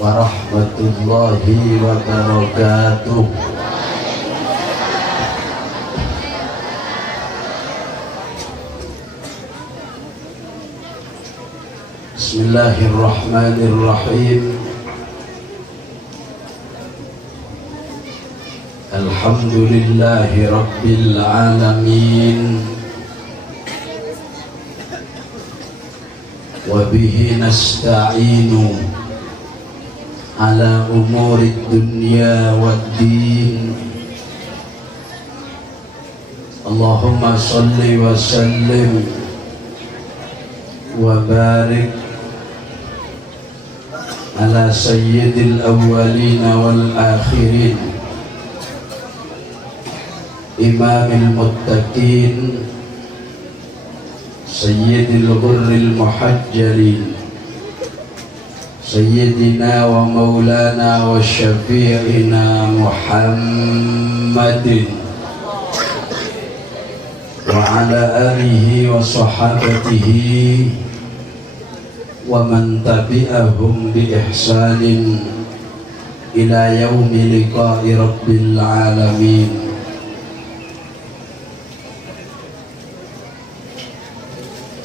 warahmatullahi wabarakatuh. Bismillahirrahmanirrahim. Alhamdulillahi rabbil alamin. Wa bihi nasta'inu ala umuri dunya waddin. Allahumma salli wa sallim wa barik ala sayyidil awwalin wal akhirin, imamil muttaqin, sayyidil ghurril muhajjalin, sayyidina wa maulana wa syafi'ina Muhammadin wa ala alihi wa sahabatihi wa man tabi'ahum bi ihsanin ila yaumi liqa'i rabbil alamin.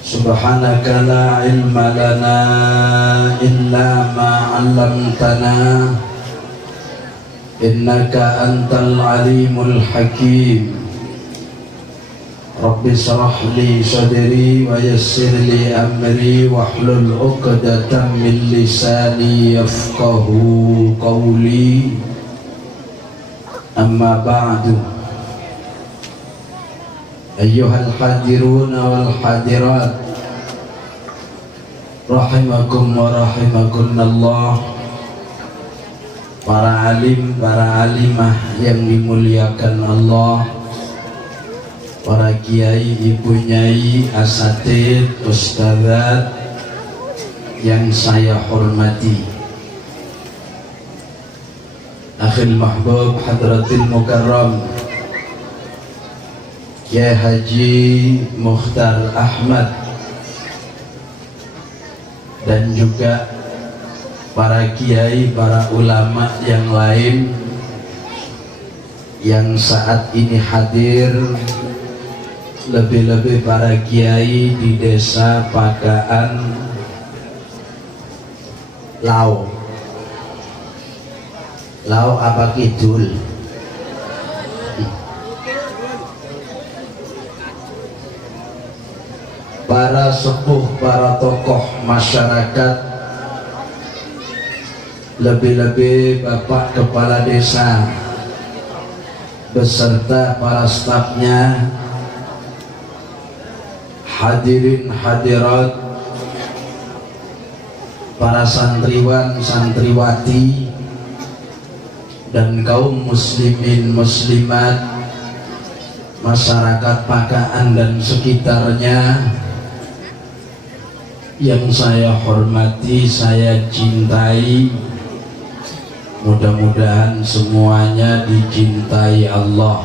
Subhanaka la ilma lana illa ma 'allamtana innaka antal alimul hakim. Rabbi shrah li sadri wa yassir li amri wahlul 'uqdatam min lisani yafqahu qawli. Amma ba'du. Ayyuhal hadirun wal hadirat, rahimakum wa rahimakunallah. Para alim, para alimah yang dimuliakan Allah, para kiai, ibu nyai, asatid, ustadzat yang saya hormati, akhil mahbub hadratil mukarram Kiai Haji Mukhtar Ahmad, dan juga para kiai, para ulama yang lain yang saat ini hadir, lebih-lebih para kiai di desa Pagaan Lau apa Kidul, para sepuh, para tokoh masyarakat, lebih-lebih Bapak Kepala Desa beserta para stafnya, hadirin hadirat, para santriwan santriwati dan kaum muslimin muslimat, masyarakat Pakaan dan sekitarnya yang saya hormati, saya cintai. Mudah-mudahan semuanya dicintai Allah,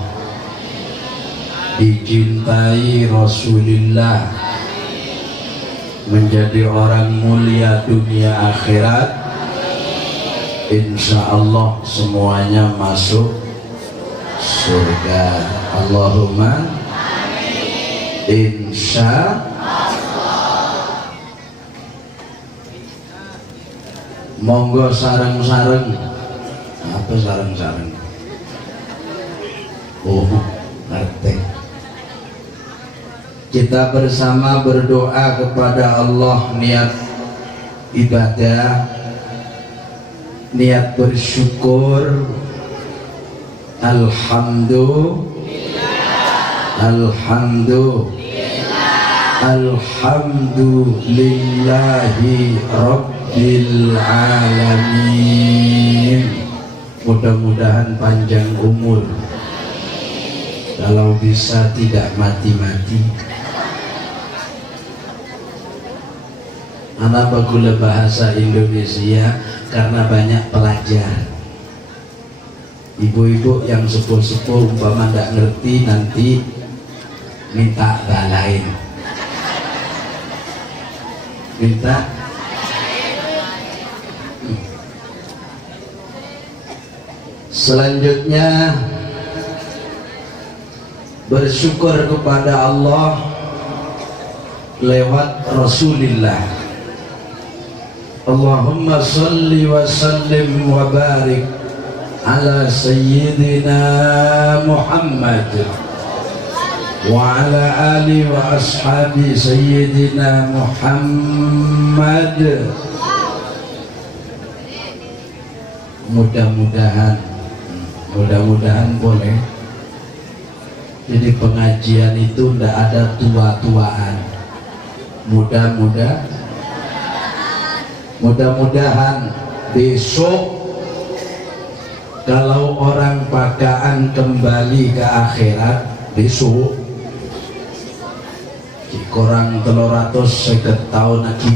dicintai Rasulullah, menjadi orang mulia dunia akhirat. Insya Allah semuanya masuk surga. Allahumma insya. Monggo sareng-sareng. Apa sareng-sareng? Oh, ngerti. Kita bersama berdoa kepada Allah, niat ibadah, niat bersyukur. Alhamdulillahi rabbil alamin. Mudah-mudahan panjang umur, kalau bisa tidak mati-mati. Anak bagula bahasa Indonesia karena banyak pelajar. Ibu-ibu yang sepuh-sepuh umpama tidak ngerti nanti minta balain, minta Selanjutnya bersyukur kepada Allah lewat Rasulullah. Allahumma salli wa sallim wa barik ala sayyidina Muhammad wa ala ali wa ashabi sayyidina Muhammad. Mudah-mudahan boleh. Jadi pengajian itu tidak ada tua-tuaan. Mudah-mudahan besok kalau orang pakaan kembali ke akhirat besok kurang 350 tahun lagi.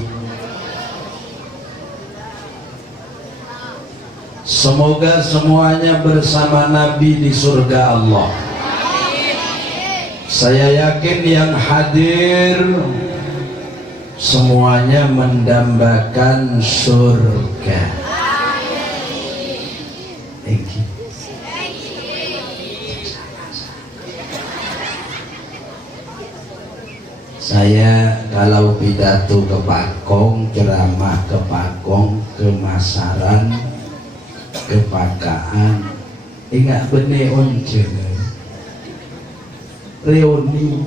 Semoga semuanya bersama Nabi di surga Allah. Saya yakin yang hadir semuanya mendambakan surga. Thank you. Saya kalau pidato ke Pakong, ceramah ke Pakong, ke Masaran, ke Pakaan, ingat benih once reuni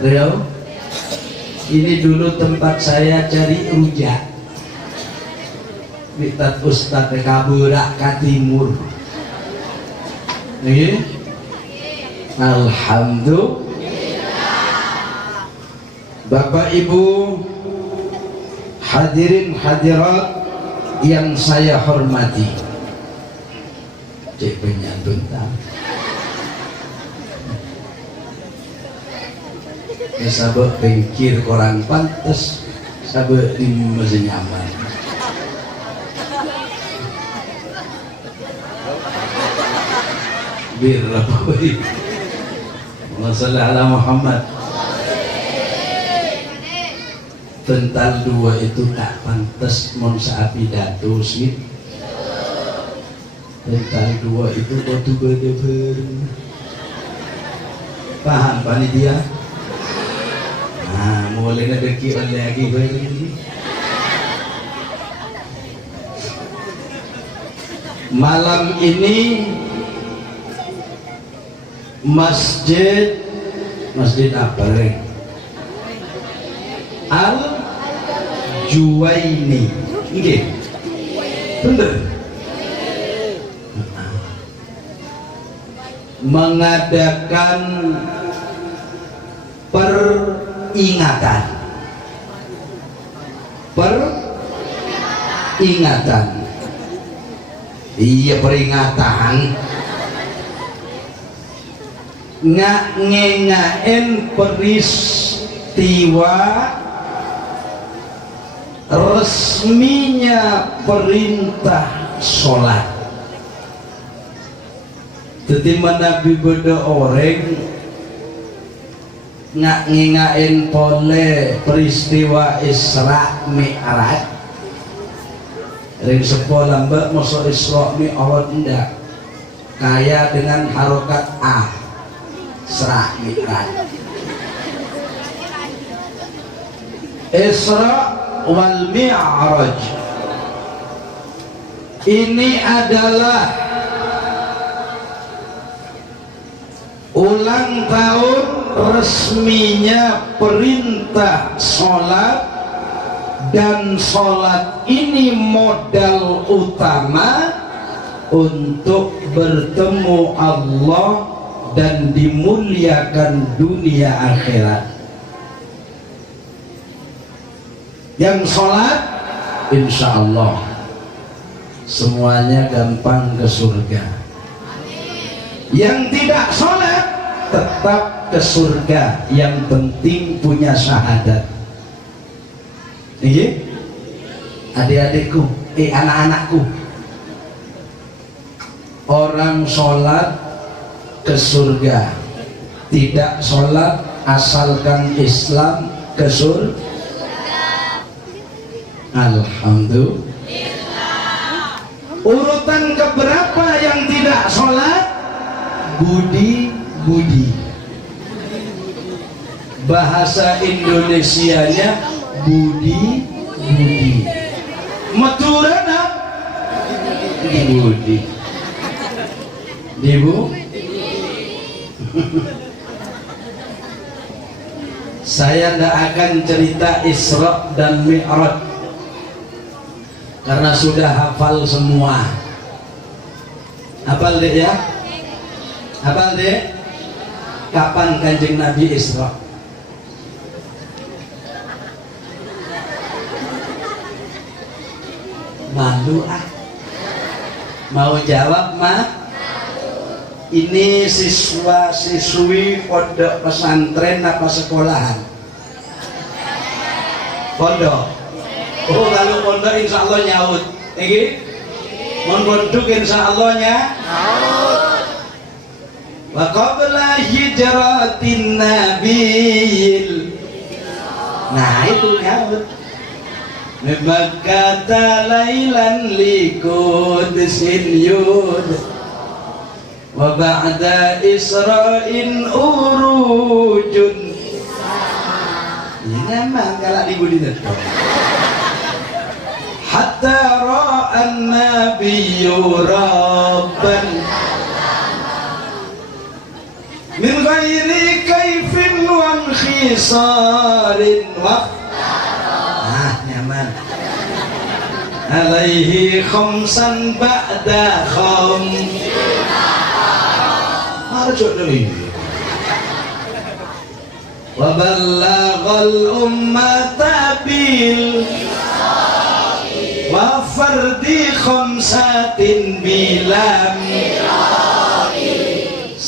Reo. Ini dulu tempat saya cari rujak. Bitat Ustadz kaburak ke timur. Nih, alhamdulillah. Bapak Ibu hadirin hadirat yang saya hormati. Cek penyantun tak? Sabak pengkir korang pantas, sabak di masih nyaman. Bir Rabbi, Allahumma ala Muhammad. Pental dua itu tak pantas mon saapi datu sih. Pental dua itu batu berdebar. Paham panitia? Nah, mulai ngedeki lagi begini. Malam ini masjid apa nih? Al-Juwaini. Nggih. Bener. Mengadakan peringatan. Iya, peringatan ngengain peristiwa resminya perintah sholat. Jadi Nabi beda orang ngengain pole peristiwa Isra Mi'raj. Ring sekolah mbak masuk Isra Mi'raj ndak kaya dengan harokat A. Isra Mi'raj. Isra wal Mi'raj ini adalah ulang tahun resminya perintah sholat, dan sholat ini modal utama untuk bertemu Allah dan dimuliakan dunia akhirat. Yang sholat insya Allah semuanya gampang ke surga. Yang tidak sholat tetap ke surga, yang penting punya syahadat. Iya, adik-adikku, anak-anakku, orang sholat ke surga, tidak sholat asalkan Islam ke surga. Alhamdulillah. Urutan keberapa yang tidak sholat? Budi. Bahasa Indonesianya budi. Maturana budi. Ibu, saya tidak akan cerita Isra dan Mi'raj karena sudah hafal semua. Hafal dek ya? Hafal dek? Kapan Kanjeng Nabi Isra? Malu ah. Mau jawab mah? Ini siswa-siswi pondok pesantren apa sekolahan? Pondok. Oh, kalau pondok insya Allah nyaut. Ini? Mau pondok insya Allah nyaut. Wa qabla hijratin nabiyil. Nah itu nyaut. Makkata lailan liqudsin yud wa ba'da isra'in urujun. Ini nama kalau dibudi itu. Hatta ra'an nabiyyu rabban min ghairi kaifin wa khisarin wa nyaman alaihi khamsan ba'da marjuk dulu wa ballaghal ummata bil wa fardi khamsatin bilam.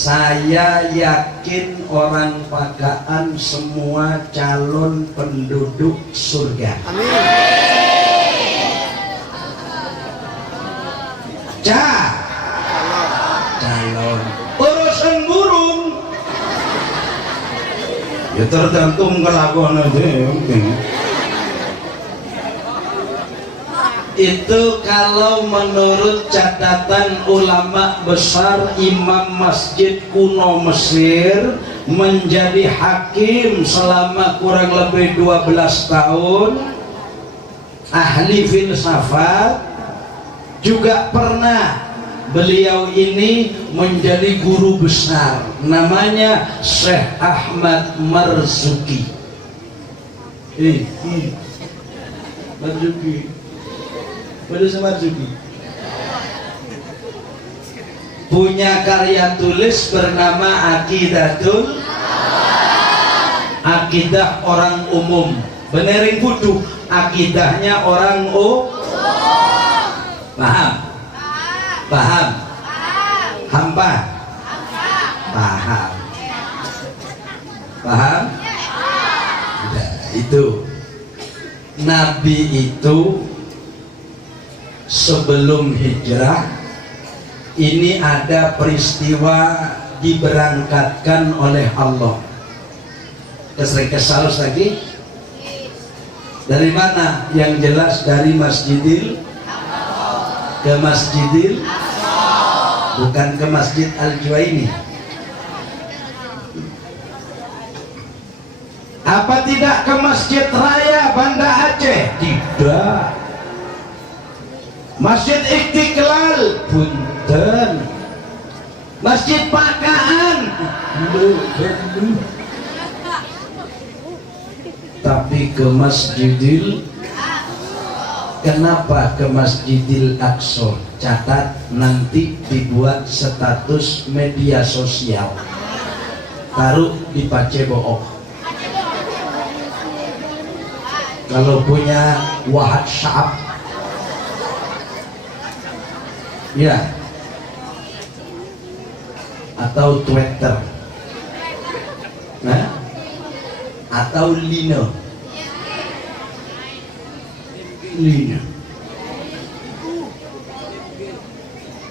Saya yakin orang Pagaan semua calon penduduk surga. Amin. Calon. Urusan burung ya tergantung kelakuan aja. Itu kalau menurut catatan ulama besar, imam masjid kuno Mesir, menjadi hakim selama kurang lebih 12 tahun, ahli filsafat, juga pernah beliau ini menjadi guru besar, namanya Syekh Ahmad Marzuki. Marzuki punya karya tulis bernama Akidah orang umum. Benerin kudu akidahnya orang paham? Hampa? Paham? Nah, itu Nabi itu sebelum hijrah ini ada peristiwa diberangkatkan oleh Allah ke Salus lagi. Dari mana? Yang jelas dari Masjidil ke Masjidil, bukan ke Masjid Al-Juwaini. Apa tidak ke Masjid Raya Banda Aceh? Tidak. Masjid Istiqlal, punten. Masjid Pakaan, tapi ke Masjidil. Kenapa ke Masjidil Aqsa? Catat, nanti dibuat status media sosial, taruh di Pacebook. Kalau punya WhatsApp ya, atau Twitter, nah, atau Lino.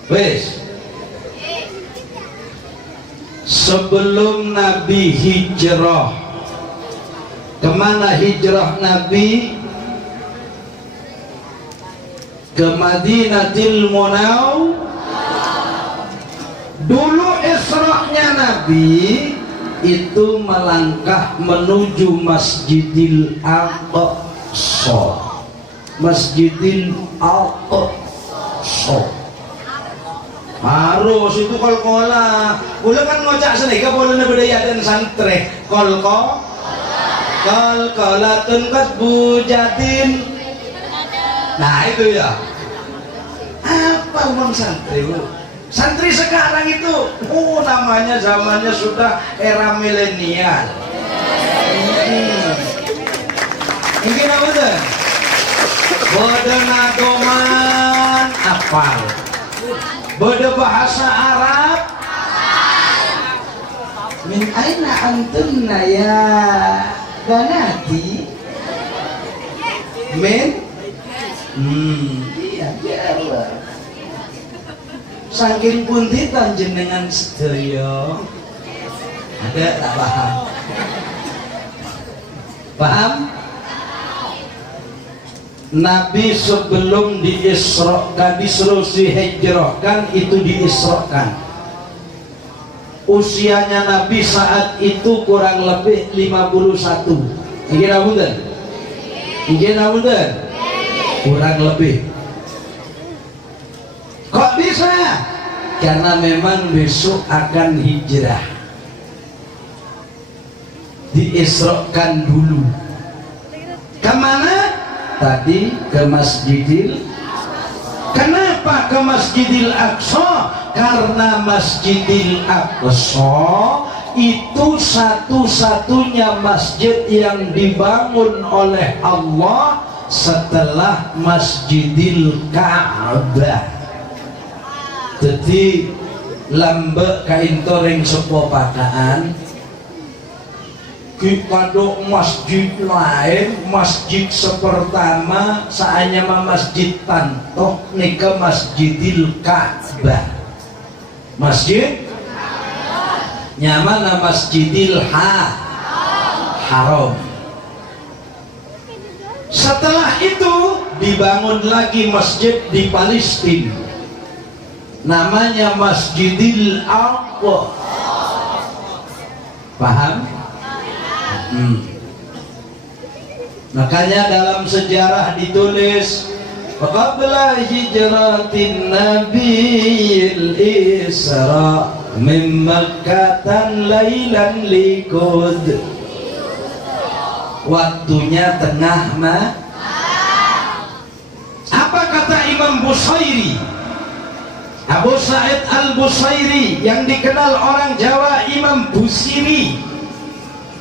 Wes, sebelum Nabi hijrah, kemana hijrah Nabi? ke Madinatil Munawwarah. Dulu Isra-nya Nabi itu melangkah menuju Masjidil Aqsa. Masjidil Aqsa harus itu kol-kola. Ulah kan ngocak senika boleh budaya dan santri kol-kolatun kat bujatin. Nah itu ya. Apa umum santri? Santri sekarang itu, namanya zamannya sudah era milenial. Ini apa tuh? Bode nagoman apal, bode bahasa Arab. Min aina antunna ya banati? Min? Iya, iya. Saking puntitan jenengan sedaya. Ada tak paham? Paham? Nabi sebelum diisrokan, disuruh dihijrahkan, itu diisrokan. Usianya Nabi saat itu kurang lebih 51. Ingin apunten? Ingin apunten? Kurang lebih. Kok bisa? Karena memang besok akan hijrah. Diisrokan dulu. Kemana? Tadi ke Masjidil. Kenapa ke Masjidil Aqsa? Karena Masjidil Aqsa itu satu-satunya masjid yang dibangun oleh Allah setelah Masjidil Ka'bah. Jadi lambe kain toreng sepo pakaan kita do masjid lain, masjid sepertama saanya masjid Tantoh nika Masjidil Ka'bah. Masjid nyaman Masjidil Haram. Setelah itu dibangun lagi masjid di Palestina, namanya Masjidil Aqsa. Paham? Makanya dalam sejarah ditulis qabla hijratin nabiyil isra min makkatan lailan liqud. Waktunya tengah apa kata Imam Busairi? Abu Sa'id Al-Busairi yang dikenal orang Jawa Imam Busiri.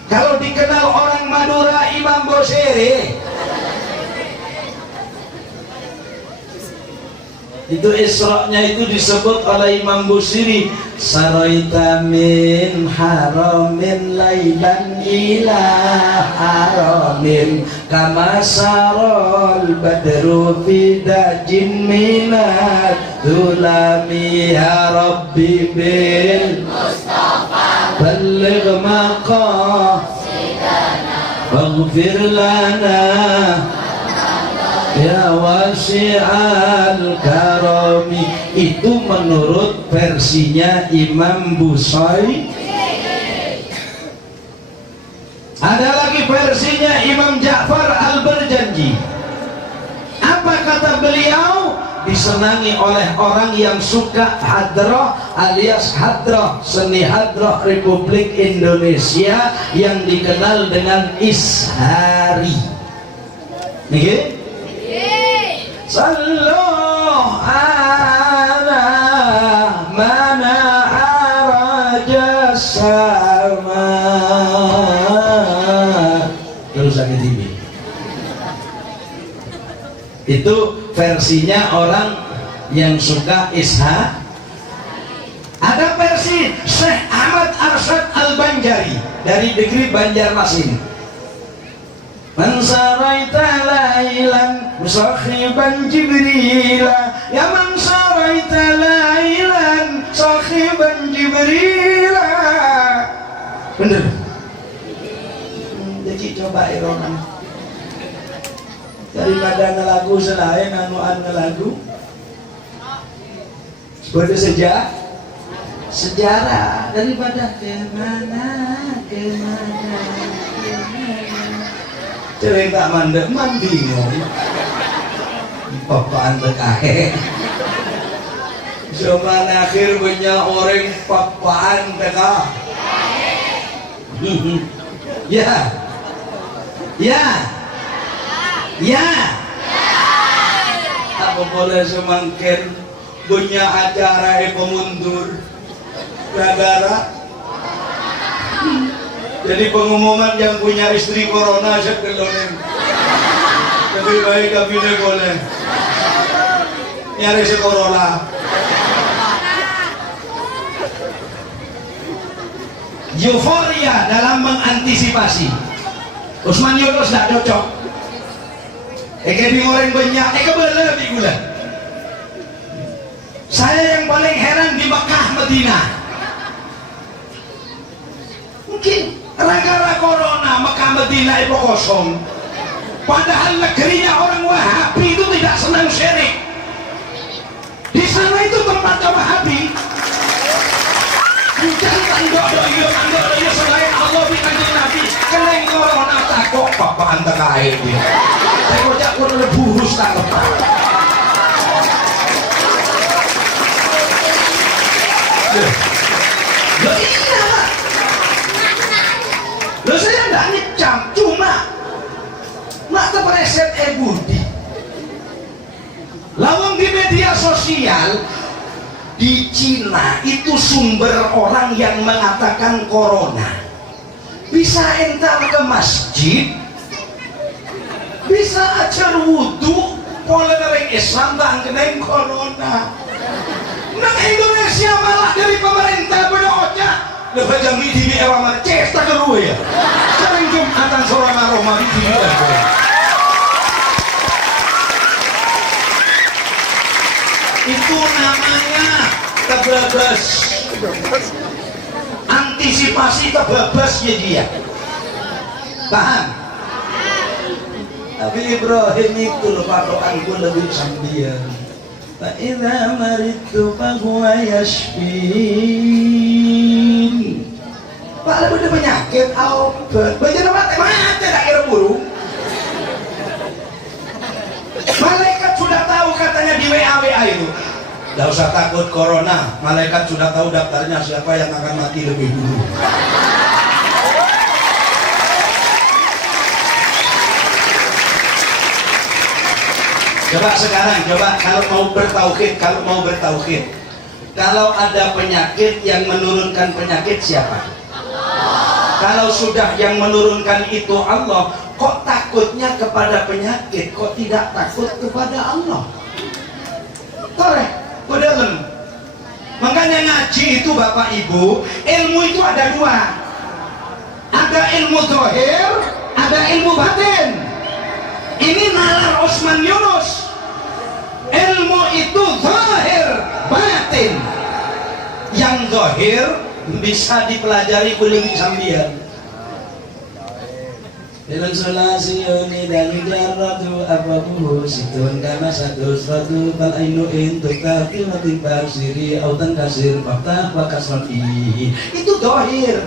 Kalau dikenal orang Madura Imam Bosere. Itu Isra-nya itu disebut oleh Imam Busiri, saraita min haramin lailan ila haramin kama sarol badru bidajin minat tulami ya rabbi bil Mustafa balligh maqasidana waghfir lana ya wasi'al karami. Itu menurut versinya Imam Busairi. Ada lagi versinya Imam Ja'far Al-Barjanji. Apa kata beliau? Disenangi oleh orang yang suka hadrah alias hadrah, seni hadrah Republik Indonesia yang dikenal dengan Ishari. Nih, sallallahu ala mana araja sama. Terus lagi TV. Itu versinya orang yang suka Isha. Ada versi Syekh Ahmad Arsyad Al-Banjari dari negeri Banjarmasin. Man saraita lailan sahiban Jibrila, ya man saraita lailan sahiban Jibrila. Bener. Jadi coba ironan. daripada ngelagu selain anuan ngelagu seperti sejarah daripada kemana cerita mandek bingung papaan tekahe zaman akhir banyak orang papaan teka ya apa boleh semangkin punya acara pemundur negara jadi pengumuman yang punya istri corona sekeloneng lebih baik kabine boleh nyari si corona euforia dalam mengantisipasi Usman Yunus tidak cocok digoreng banyak kebelah gula. Saya yang paling heran di Mekah Medina mungkin gara-gara corona Mekah Medina itu kosong padahal negerinya orang Wahabi itu tidak senang syirik di sana itu tempatnya Wahabi bukan tandok-tandok selain Allah bikin Nabi keleng corona takut papaan terkait dia saya kocak pun ada burus tak lepas loh iya loh saya tidak ngecam cuma mak terpreset Budi lawang di media sosial di Cina itu sumber orang yang mengatakan corona bisa entar ke masjid bisa ajar wudhu boleh dari Islam tak kena corona nah Indonesia malah dari pemerintah berdoa lepas jam ini di era cesta kedua ya sering Jumatan seorang aroma di itu namanya kebabas antisipasi kebabas ya dia paham tapi Ibrahim itu loh patokanku lebih sambian fa'idha maritu fahuwa yashfin Pak ada benda penyakit obat baca nama mati tak kira burung malaikat sudah tahu katanya di WA itu tidak usah takut corona malaikat sudah tahu daftarnya siapa yang akan mati lebih dulu coba sekarang kalau mau bertauhid kalau ada penyakit yang menurunkan penyakit siapa kalau sudah yang menurunkan itu Allah kok takutnya kepada penyakit kok tidak takut kepada Allah korek padahal makanya ngaji itu Bapak Ibu ilmu itu ada dua ada ilmu zahir ada ilmu batin ini nalar Usman Yunus ilmu itu zahir batin yang zahir bisa dipelajari kulit sambian dalam selasioni dari daratu apabuhu situn karena satu balainu intuk kaki mati barsiri autan kasir fakta wakasrati itu zahir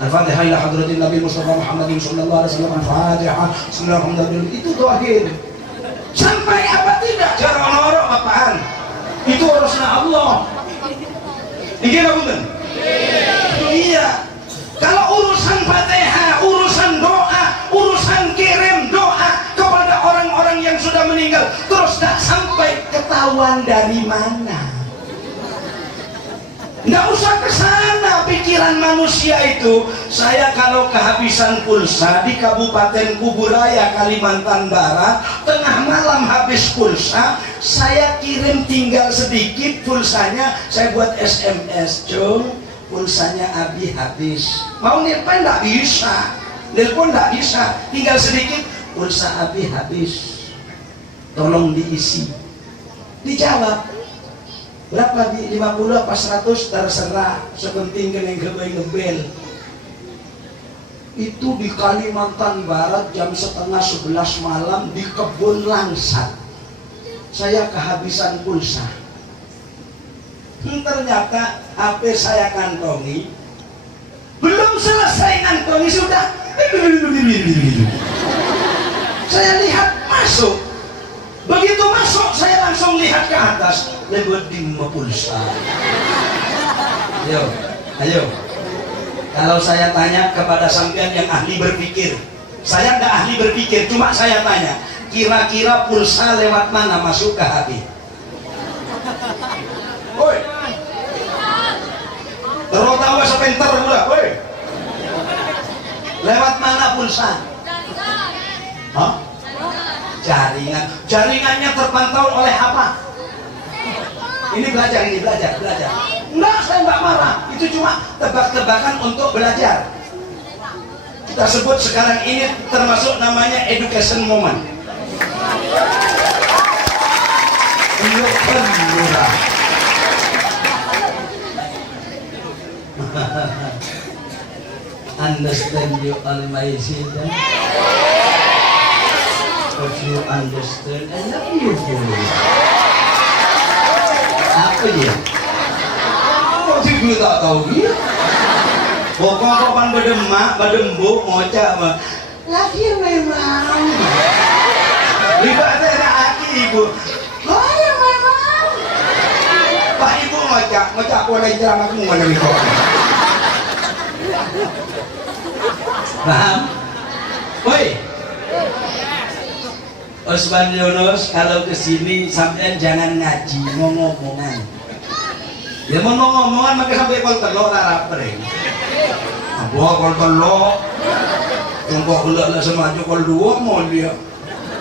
Al-Fatihah ila hadratin Nabi Mustafa Muhammadin sallallahu alaihi wasallam Al-Fatihah bismillahirrahmanirrahim itu zahir sampai apa tidak cara orang apaan itu urusan Allah ini apa bukan? Iya kalau urusan Fatihah urusan doa urusan kirim doa kepada orang-orang yang sudah meninggal terus tak sampai ketahuan dari mana nggak usah ke sana pikiran manusia itu saya kalau kehabisan pulsa di Kabupaten Kuburaya Kalimantan Barat tengah malam habis pulsa saya kirim tinggal sedikit pulsanya saya buat SMS cung pulsanya Abi habis mau nelpon nggak bisa tinggal sedikit pulsa Abi habis tolong diisi dijawab berapa di 50 apa 100 terserah sepenting kena ngebel Itu di Kalimantan Barat jam setengah 11 malam di kebun langsat. Saya kehabisan pulsa. Ternyata HP saya kantongi, belum selesai kantongi sudah. Saya lihat masuk. Begitu masuk saya langsung lihat ke atas, lebih dimma pulsa. Ayo. Kalau saya tanya kepada sampean yang ahli berpikir, saya nggak ahli berpikir, cuma saya tanya, kira-kira pulsa lewat mana masuk ke HP? Woi, terutama bahasa pintar pula, woi. Lewat mana pulsa? Hah? Jaringan. Jaringannya terpantau oleh apa? Ini belajar. Enggak, saya enggak marah. Itu cuma tebak-tebakan untuk belajar. Kita sebut sekarang ini termasuk namanya education moment. Murah. Understand you all my children. If you understand, I love you boy. Apa dia? Kok sih gue tak tahu dia? Pokoknya kapan berdemak, berdembuk, ngocak mah. Lagi memang. Lihat ada aki ibu. Oh ya memang. Pak ibu ngocak boleh ceramah kamu mana mikro. Paham? Woi. Osman Yunus kalau kesini sampean jangan ngaji, ngomong-ngomongan. Ya mau ngomong-ngomongan maka sampai kol telok tak rapering. Apa kol telok? Tunggu gula lah semaju kol dua mau dia.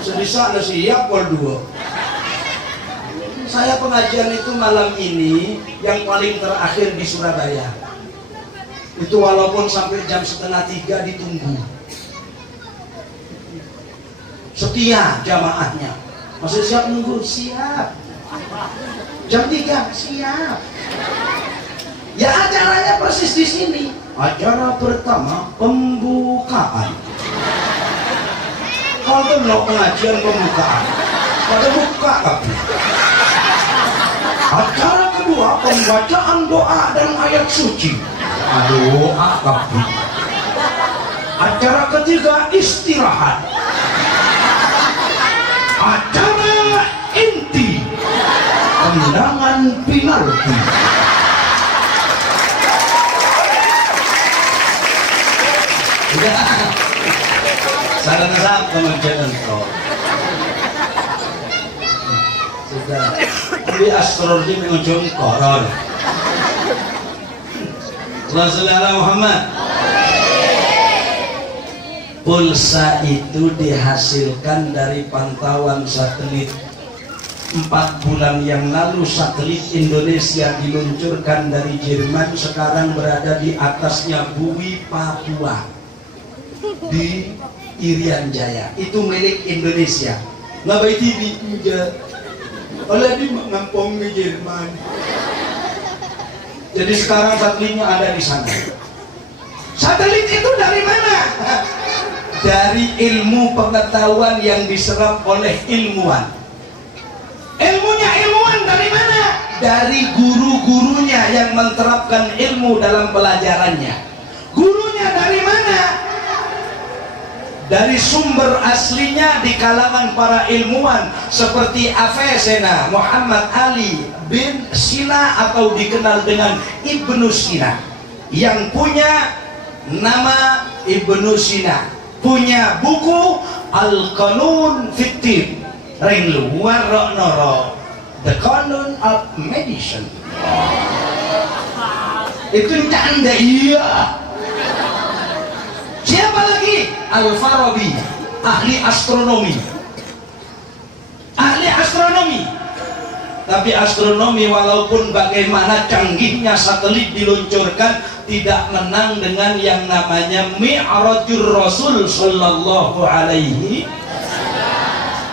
Sedisa ada siap kol dua. Saya pengajian itu malam ini yang paling terakhir di Surabaya. Itu walaupun sampai jam 2:30 ditunggu. Setia jamaahnya. Masih siap nunggu? Siap. Jam 3 siap. Ya acaranya persis di sini. Acara pertama pembukaan. Kalau itu lo pengajian pembukaan, pada buka kamu. Acara kedua pembacaan doa dan ayat suci. Doa kamu. Acara ketiga istirahat. Acara inti tendangan penalti. Saran sahab pengajian kau. Sudah. Di astrologi mengujung koron. Rasulullah Muhammad. Pulsa itu dihasilkan dari pantauan satelit. 4 bulan yang lalu satelit Indonesia diluncurkan dari Jerman, sekarang berada di atasnya bumi Papua di Irian Jaya. Itu milik Indonesia. Ngabai TV juga. Oleh di ngampung di Jerman. Jadi sekarang satelitnya ada di sana. Satelit itu dari mana? Dari ilmu pengetahuan yang diserap oleh ilmuwan. Ilmunya ilmuwan dari mana? Dari guru-gurunya yang menerapkan ilmu dalam pelajarannya. Gurunya dari mana? Dari sumber aslinya di kalangan para ilmuwan seperti Avicenna, Muhammad Ali bin Sina atau dikenal dengan Ibnu Sina, yang punya nama Ibnu Sina, punya buku Al-Qanun Fit-Tib, ring luar noro, The Canon of Medicine. Itu canda iya. Siapa lagi? Al-Farabi, ahli astronomi. Ahli astronomi. Tapi astronomi walaupun bagaimana canggihnya satelit diluncurkan, tidak menang dengan yang namanya Mi'rajur Rasul sallallahu alaihi.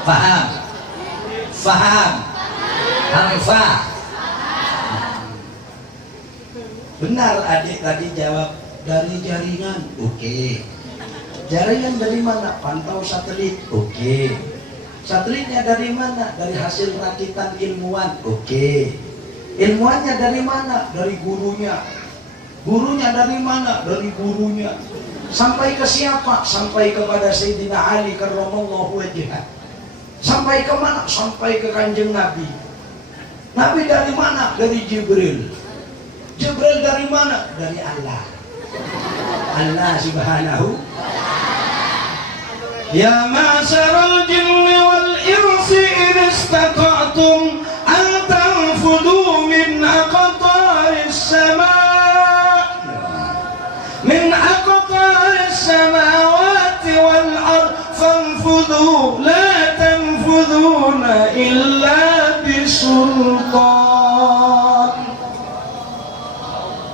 Faham? Faham? Hanfa? Benar adik tadi jawab dari jaringan. Oke. Jaringan dari mana? Pantau satelit. Oke. Satelitnya dari mana? Dari hasil rakitan ilmuwan. Oke. Ilmuannya dari mana? Dari gurunya. Gurunya dari mana? Dari gurunya. Sampai ke siapa? Sampai kepada Sayyidina Ali karramallahu wajhah. Sampai ke mana? Sampai ke Kanjeng Nabi. Nabi dari mana? Dari Jibril. Jibril dari mana? Dari Allah. Allah subhanahu. Ya ma'syaral jinni wal insi in istata'tum an tanfudu min aqtaris sama' min aqtaris samawati wal ard fanfudu la tanfuduna illa bisultan.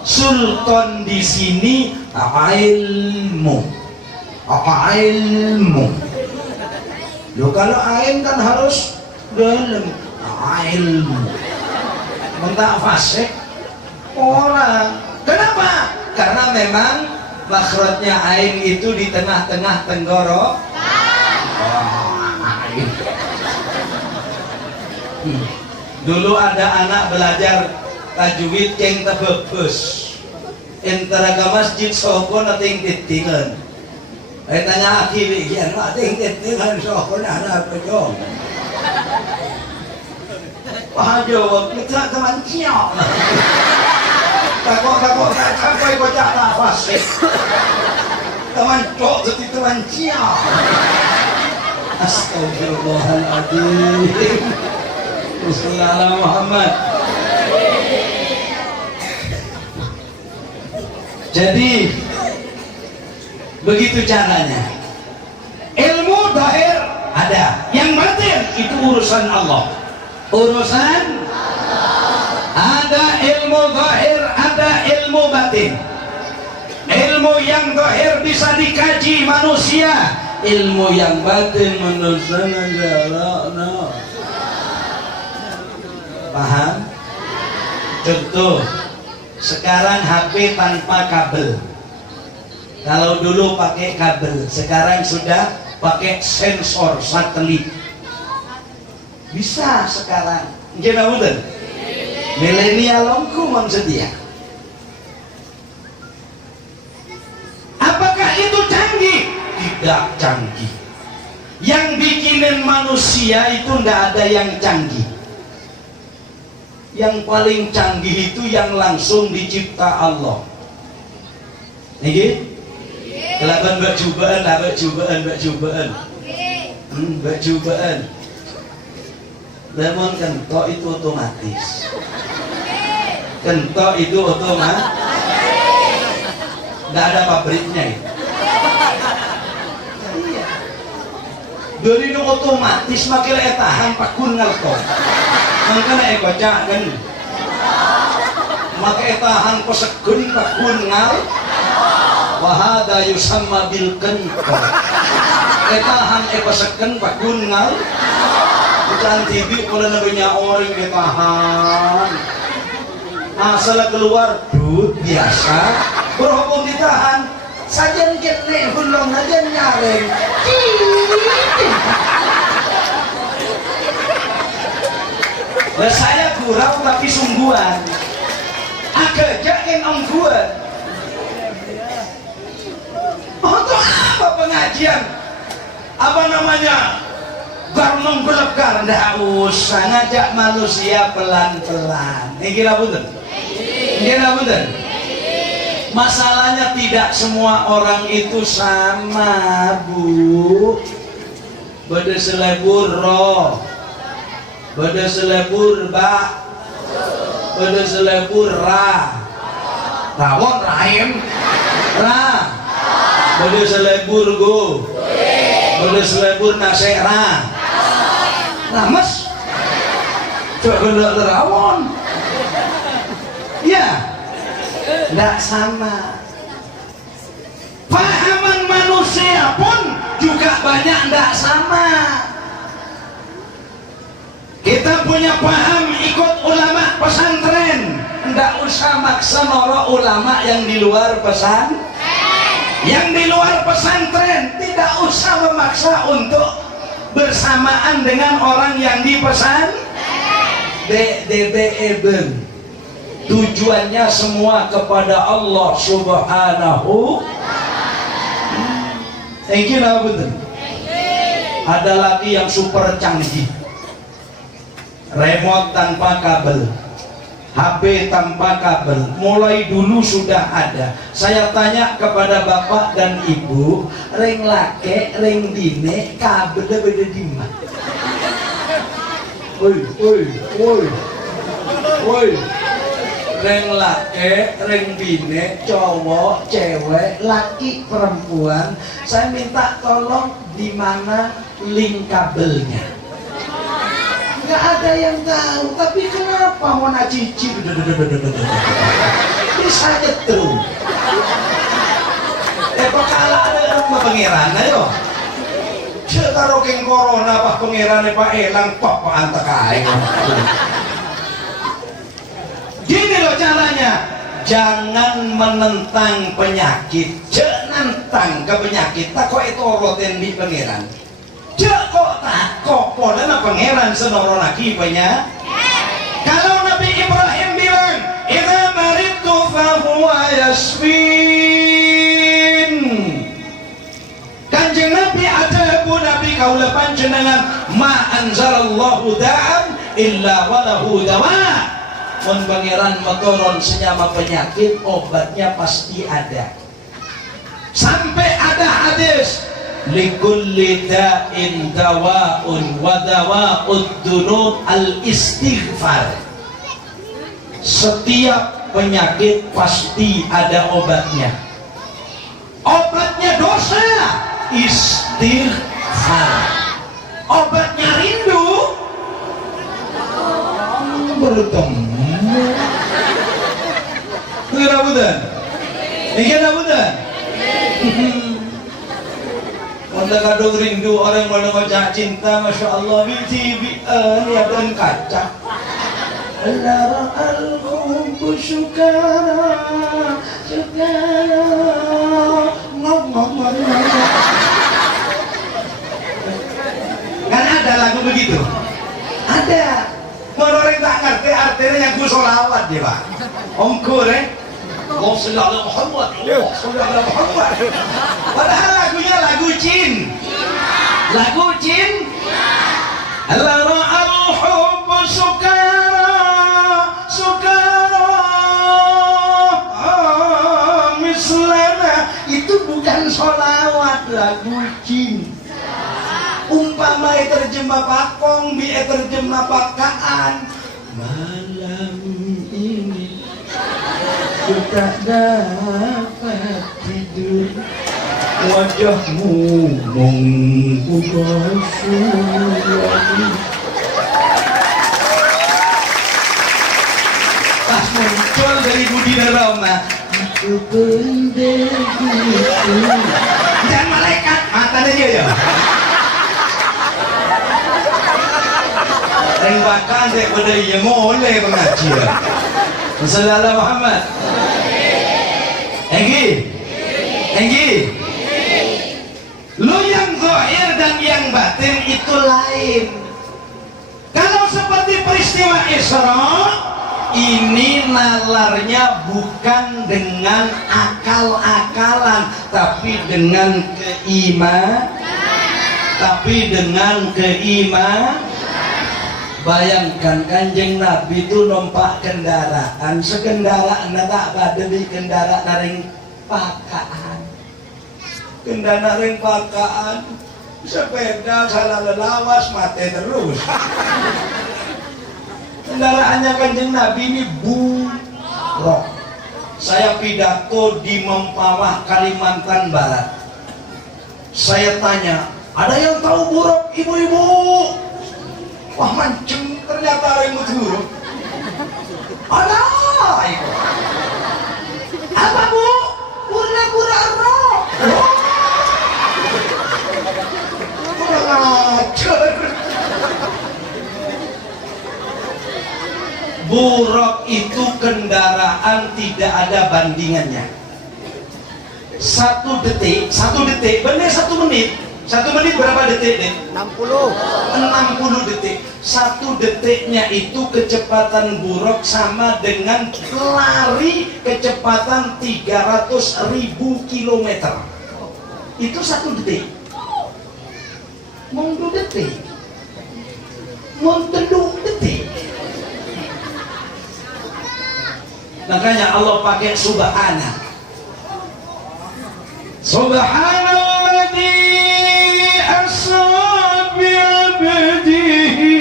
Sultan di sini ilmu. Apa ilmu? Loh kalau ain kan harus dalam ilmu. Mentah fasik orang. Kenapa? Karena memang makhrajnya ain itu di tengah-tengah tenggorok. Dulu ada anak belajar tajwid yang tebebus. Antara ke masjid sopo nating titingan. Tanya akhir yan, nating titingan sopo na apa jom. Wah jawab kita teman ciak. Takut sampai baca nafas. Teman cok jadi teman ciak. Astagfirullahaladzim. Bismillah Muhammad. Jadi begitu caranya. Ilmu zahir ada, yang batin itu urusan Allah. Urusan ada ilmu zahir, ada ilmu batin. Ilmu yang zahir bisa dikaji manusia, ilmu yang batin manusia no. Paham? Contoh, sekarang HP tanpa kabel. Kalau dulu pakai kabel, sekarang sudah pakai sensor satelit. Bisa sekarang. Gimana betul? Milenial longku maksudnya. Apakah itu canggih? Tidak canggih. Yang bikinin manusia itu tidak ada yang canggih. Yang paling canggih itu yang langsung dicipta Allah. Ini kelaban mbak cubaan, mbak cubaan. Lemon kentok itu otomatis. Kentok itu otomatis. Nggak ada pabriknya itu. Iya. Dari itu otomatis makin tahan pakun ngalto. Makanya kocak kan. Maka tahan pesekun pakun ngal. Wahada yusamma bil kentok. Tahan pesekun pakun ngal. Bukan TV kalau namanya orang ditahan. Asal keluar dud biasa. Berhubung ditahan. Sajen kene hulung aja nyaring. Lah saya gurau tapi sungguhan. Akejakin ongguan. Untuk apa pengajian? Apa namanya? Garmong belekar, ndak usah ngajak manusia pelan-pelan. Ini kira betul? Kira betul? Masalahnya tidak semua orang itu sama, Bu. Beda selebur roh, beda selebur ba, beda selebur ra, rawon rahim, ra, beda selebur go, beda selebur nasera. Rames coba terawon ya tidak sama. Pahaman manusia pun juga banyak tidak sama. Kita punya paham ikut ulama pesantren, tidak usah maksa noro ulama yang di luar pesantren. Yang di luar pesantren tidak usah memaksa untuk bersamaan dengan orang yang di pesantren. DBEBEN tujuannya semua kepada Allah Subhanahu. Engkina betul. Ada lagi yang super canggih, remote tanpa kabel, HP tanpa kabel, mulai dulu sudah ada. Saya tanya kepada bapak dan ibu, ring lake, ring dine, kabelnya beda di mana? Woi, ring lake, ring dine, cowok, cewek, laki, perempuan. Saya minta tolong di mana link kabelnya. Nggak ada yang tahu, tapi kenapa mau cici bisa nyetrum. Pakala ada apa pengiran ayo. Setaro keng corona pak pengiran pak elang pak antak aing. Gini loh caranya, jangan menentang penyakit, jangan nantang ke penyakit. Tak kok itu oroten di pengiran. Cek kok tak kok podana pangeran senoro lagi banyak. Kalau Nabi Ibrahim bilang idza maridtu fa huwa yashfin, Kanjeng Nabi ada bu Nabi kaula panjenengan ma anzalallahu da'an illa walahu dawa. Mun pangeran motoron senyama penyakit obatnya pasti ada. Sampai ada hadis likulli da'in dawa'un wa dawa'ud dunub al-istighfar. Setiap penyakit pasti ada obatnya. Obatnya dosa istighfar. Obatnya rindu bertemu. Kira budan? Kira budan? Anda kadang rindu orang mau ngajak cinta, masya Allah, BTBN ya dan kaca. Allah al-hubbu syukara, syukara, ngomong. Kan ada lagu begitu? Ada. Orang tak ngerti artinya yang ku sholawat dia pak. Ongkur Allah sallallahu alaihi Muhammad, Allah sallallahu alaihi Muhammad. Padahal lagunya lagu jin. Lagu jin. Allah ra'al hubbu sukara, sukara mislana. Itu bukan sholawat, lagu jin. Umpama terjemah pakong, bi terjemah pakaan. Malam ini ku tak dapat tidur, wajahmu mengkubasyuri. Pas muncul dari budi Roma, itu pendegitu. Dan malaikat matanya dia ya. Tembakan dek pada yang boleh mengajar. Sallallahu Muhammad. Enggi. Lu yang zahir dan yang batin itu lain. Kalau seperti peristiwa Isra, ini nalarnya bukan dengan akal-akalan, tapi dengan keimanan. Bayangkan Kanjeng Nabi itu numpak kendaraan, sekendaraan tak pada di kendaraan ring pakaan. Kendaraan ring pakaan, sepeda salah lawas mati terus. Kendaraannya Kanjeng Nabi ini buruk. Saya pidato di Mempawah, Kalimantan Barat. Saya tanya, ada yang tahu buruk ibu-ibu? Wah mancing, ternyata ada yang buruk. Ada itu. Apa bu? Pura-pura roh. Kurang ajar. Buruk itu kendaraan tidak ada bandingannya. 1 detik bener 1 menit. 1 menit berapa detik deh? 60 detik. 1 detiknya itu kecepatan buruk sama dengan lari kecepatan 300.000 kilometer. Itu 1 detik. Mau 2 detik, mau 3 detik. Makanya Allah pakai subhana. Subhanalladzi asra bi 'abdihi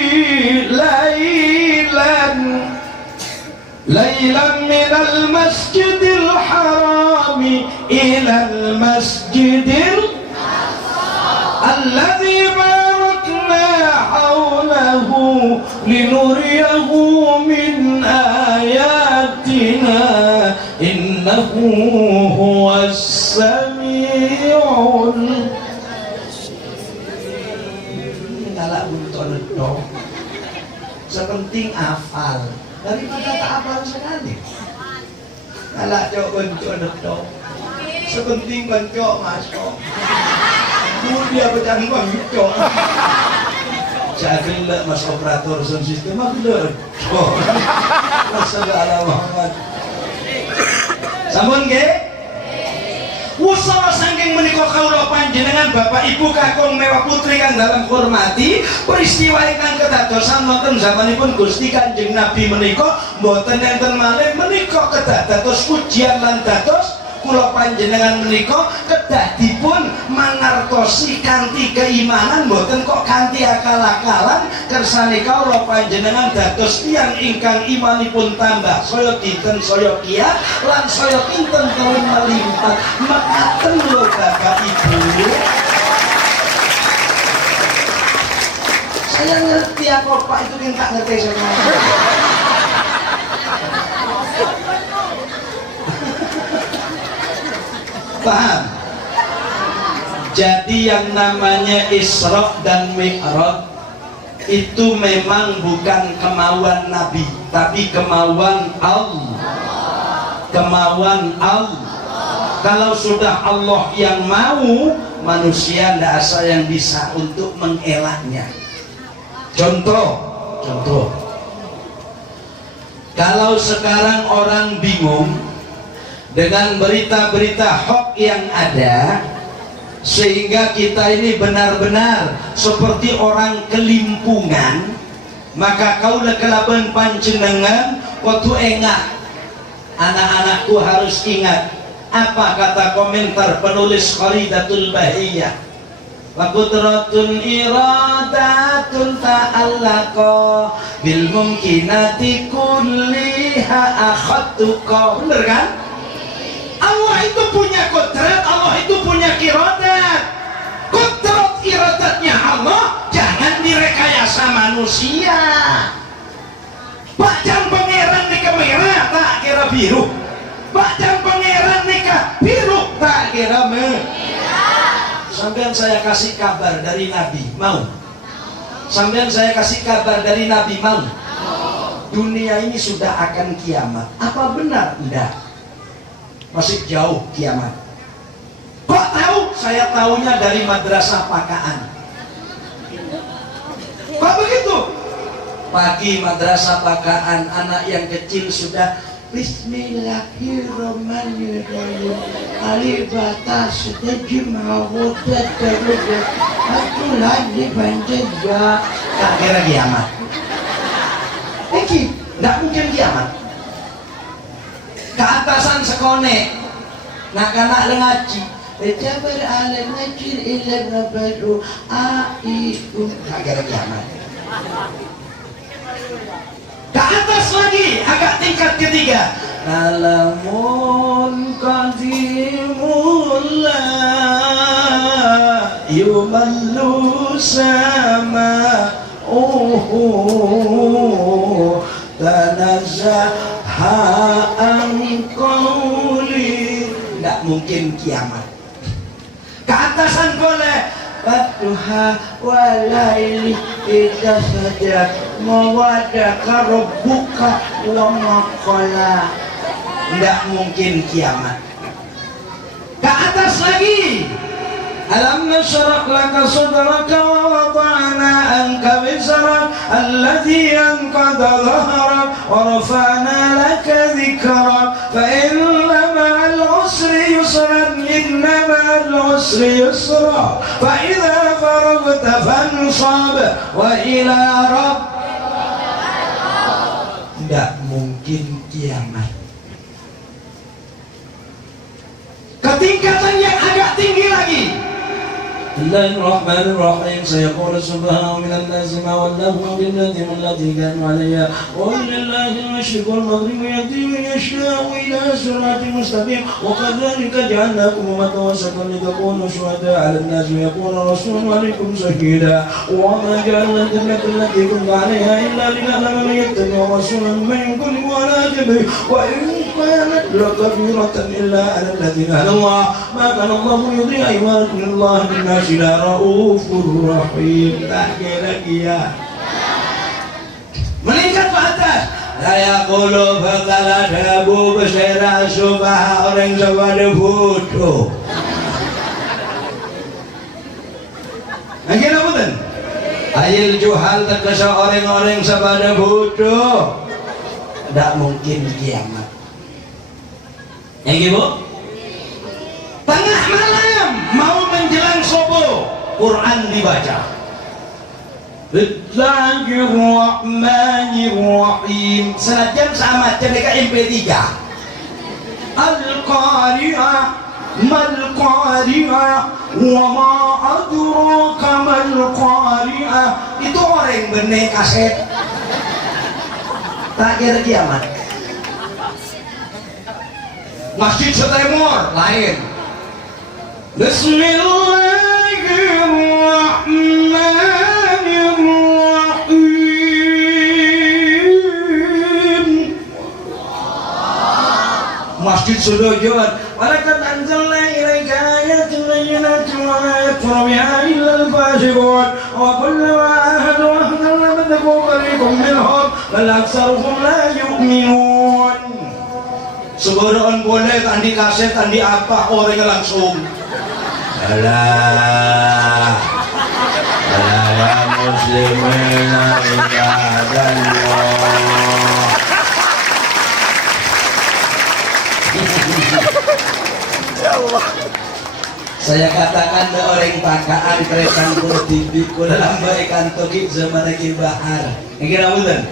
lailan minal masjidil harami ilal masjidil alladzi barakna hawlahu linuriyahu min ayatina innahu huwas sami'ul galak bunton dong. Sepenting hafal daripada tak hafal sekali. Galak cok bunton dong. Sepenting bencok masuk. Dia berjanji bang cok. Jadi lah mas operator sound system ada. Oh, segala Muhammad. Sampun ke? Usaha saking menika kawula panjenengan Bapak Ibu kakung mewah putri kang dalam hormati, peristiwa ingkang kedadosan wonten zamanipun Gusti Kanjeng Nabi menika mboten enten malih menika kedados ujian lan dados kula panjenengan menika kedah dipun mangertosi kanthi keimanan mboten kok kanthi akal-akalan kersane kawula panjenengan dados tiyang ingkang imanipun tambah saya dinten saya kiat lan saya kinten kawin melimpah mekaten lho Bapak Ibu. Saya ngerti apa Pak itu yang tak ngerti sama. Paham? Jadi yang namanya Isra dan Mi'raj itu memang bukan kemauan Nabi, tapi kemauan Allah. Kemauan Allah. Kalau sudah Allah yang mau, manusia tidak ada yang bisa untuk mengelaknya. Contoh. Kalau sekarang orang bingung dengan berita-berita hoax yang ada, sehingga kita ini benar-benar seperti orang kelimpungan, maka kaulah kelaban panjenengan waktu enggak anak-anakku harus ingat apa kata komentar penulis Kharidatul Bahiyah. Wa qudratun iradatun ta'allaqa bil mumkinati kulliha akhadtuqa. Bener kan? Allah itu punya kodrat, Allah itu punya iradat. Kodrat iradatnya Allah jangan direkayasa manusia. Pak jam pangeran nikah merah tak kira biru. Pak jam pangeran nikah biru tak kira merah. Sampai saya kasih kabar dari Nabi, mau? Sampai saya kasih kabar dari Nabi, mau? Dunia ini sudah akan kiamat. Apa benar? Tidak. Masih jauh kiamat. Kok tahu? Saya tahunya dari madrasah Pakaan. Kok begitu? Pagi madrasah Pakaan, anak yang kecil sudah Bismillahirrahmanirrahim. Alif batas tajma'udat tarudat atulah dibanjaja. Tak kira kiamat. Ini tidak mungkin kiamat. Keatasan sekone nak kanak ngaji jabar alam ngajir ilan nabadu aikum tak kira kiamat. Ke atas lagi agak tingkat ketiga alamun qadimullah yumallu sama tanazzaha angkoli. Tidak mungkin kiamat. Keatasan boleh Wadduha walaili idza saja mawadaka rabbuka wa maqala. Tidak mungkin kiamat. Ke atas lagi. Alam nashrah laka sadraka wa wada'na anka wizrak alladhi anqadha dhahrak wa rafa'na laka dhikrak fa inna ma'al usri yusran inna ma'al usri yusra fa idza faragta fansab wa ila rabbika. Tidak mungkin kiamat. Ketingkatan yang agak tinggi lagi. Bismillahirrahmanirrahim. Sayaqulu subhanahu minal nasi ma wallahu billahi wallati kanu alayha walillahi al-mashriq wal maghrib yahdi man yasha'u ila siratin mustaqim wa kadzalika ja'alnakum ummatan wasatan litakunu shuhada'a 'alan nasi wa yakuna rasulun 'alaykum shahida wa ma ja'alna al-qiblata allati kuntum 'alayha illa lina'lama man yattabi'u rasulan man yanqalibu 'ala 'aqibihi wa in kanat lakabiratan illa 'ala alladhina hada Allah ma kana Allahu yudhi'u imanakum Allah bin Sila Raufur Rahim. Lagi ya. Meningkat ke atas. Saya kulu bakal ada bu bersera subah orang sabada bodoh. Lagi apa kan? Ayil juhal terkesa orang-orang sabada bodoh. Tidak mungkin kiamat. Yang ibu? Tengah malam mau menjelang subuh, Quran dibaca. Bismillahirrahmanirrahim. Senajan sama CDK MP3. Al-Qari'ah Mal-Qari'ah wa ma adraka mal-Qari'ah. Itu orang benih kaset. Terakhir kiamat. Masjid Setemur lain. Bismillahirrahmanirrahim. Masjid Sudojon. Walakat anzalna ilaika ayatin bayyinatin wa ma yakfuru biha illa al-fasiqun wa kullu ahadu ahdan lam takun fariqun minhum bal aktsaruhum la yu'minun. Seborong boleh tandi kaset tandi apa orang langsung. Alah muslimin ibadallah. Ya Allah. Saya katakan ke orang pakaan keretan kurtibi kula lambai kantoki zaman ki bahar. Nggih namun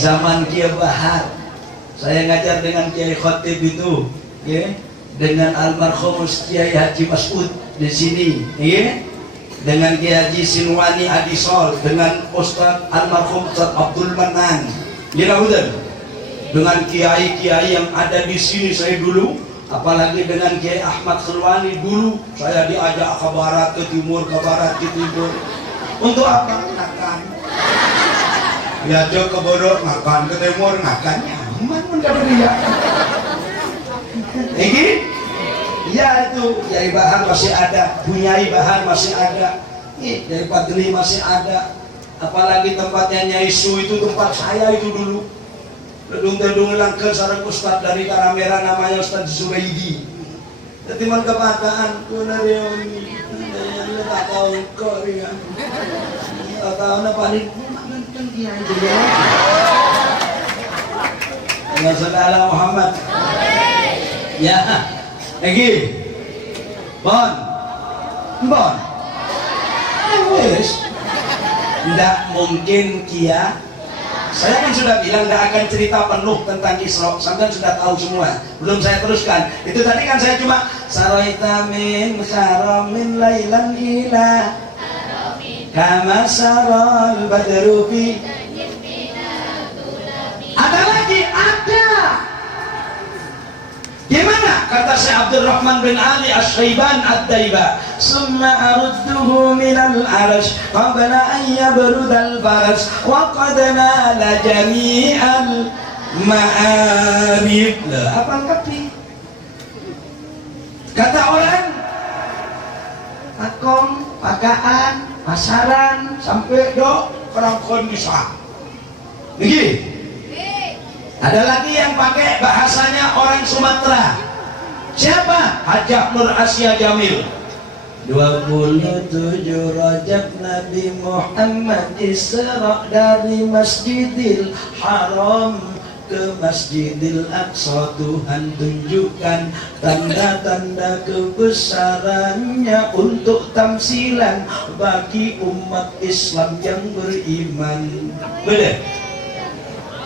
zaman ki bahar. Saya ngajar dengan Kiai Khotib itu, ya, dengan almarhum Kiai Haji Mas'ud di sini, ya, dengan Kiai Haji Sinwani Adisol, dengan Ustaz almarhum Ustaz Abdul Manan, ya, dengan kiai-kiai yang ada di sini saya dulu, apalagi dengan Kiai Ahmad Khulwani dulu, saya diajak ke barat, ke timur, ke barat, ke timur. Untuk apa? Makan. Diajak ke barat makan, ke timur makannya. Mana dia? Ini? Ya itu, Kiai Bahar masih ada, Bunyai Bahar masih ada, Kiai Padli masih ada. Apalagi tempatnya Nyai Su itu tempat saya itu dulu. Ledung-ledung langkah sarang Ustadz dari Karamera namanya Ustadz Zubaidi. Ketiman kepataan, kunarioni, tak tahu kok dia, tak tahu na paling mana Kiai dia. Ya saudara Muhammad. Ya, lagi. Bon. Wes. Tidak mungkin kia. Saya kan sudah bilang tidak akan cerita penuh tentang Isra. Sampai sudah tahu semua. Belum saya teruskan. Itu tadi kan saya cuma saraita min kharamin lailan ila kama saral badru fi. Ada lagi, ada. Gimana? Kata Syekh Abdurrahman bin Ali Asy-Syaiban Ad-Daiba, "Summa arudduhu minal arash qabla an yabrudal farash wa qad nala jami'al ma'arif." Apa ngerti? Kata orang Pakong, pakaan, pasaran, sampai do kerangkon bisa. Begini. Ada lagi yang pakai bahasanya orang Sumatera. Siapa? Hajah Nur Asia Jamil. 27 Rajab Nabi Muhammad Isra dari Masjidil Haram ke Masjidil Aqsa. Tuhan tunjukkan tanda-tanda kebesarannya untuk tamsilan bagi umat Islam yang beriman. Boleh?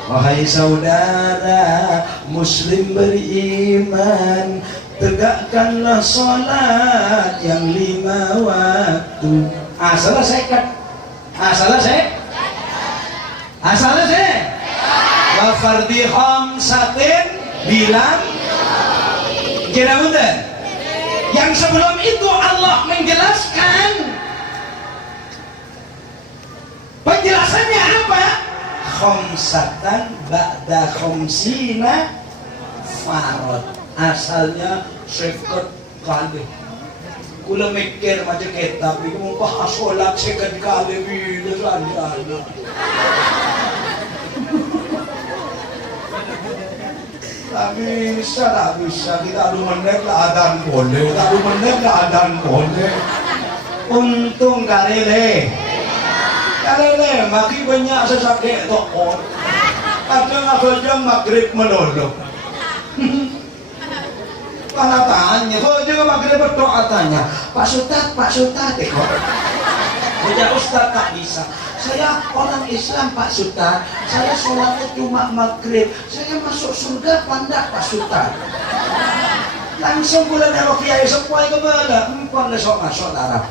Wahai saudara muslim beriman, tegakkanlah sholat yang 5 waktu. Selesai. Wa fardhi khamsatin bilang kira bener. Yang sebelum itu Allah menjelaskan. Penjelasannya apa? Khamsatan ba'da khamsina farad. Asalnya 50 kali. Kula mikir macam kitab itu mumpah sholat 50 kali bila saja. Tak bisa kita adu menit lah adan boleh. Untung karele maki banyak sesakit tokon. Kadang apa jam maghrib menolong. Para tanya, kok juga maghrib berdoa tanya, Pak Ustadz kok. Bocah Ustadz tak bisa. Saya orang Islam Pak Sultan, saya sholatnya cuma maghrib, saya masuk surga pandak Pak Sultan. Langsung bulan Erofiai semua ke bala, empon lesok masuk Arab.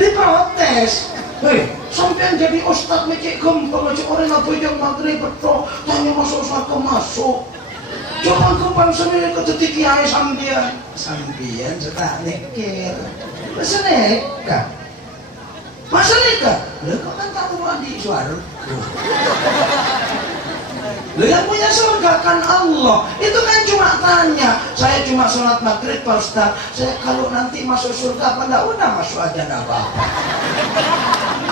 Diprotes, hei, sampai jadi Ustadz mecik gempeng, mecik orang ngapain yang maghrib berdoa, tanya masuk surga masuk. Coba kumpang sendiri ke titik kiai sambian setak nekir, berseneka. Masa nikah? Lah kau kan tahu mandi suara. Lah yang punya surga kan Allah. Itu kan cuma tanya. Saya cuma sholat maghrib Pak Ustaz. Saya kalau nanti masuk surga apa enggak? Udah masuk aja enggak apa-apa.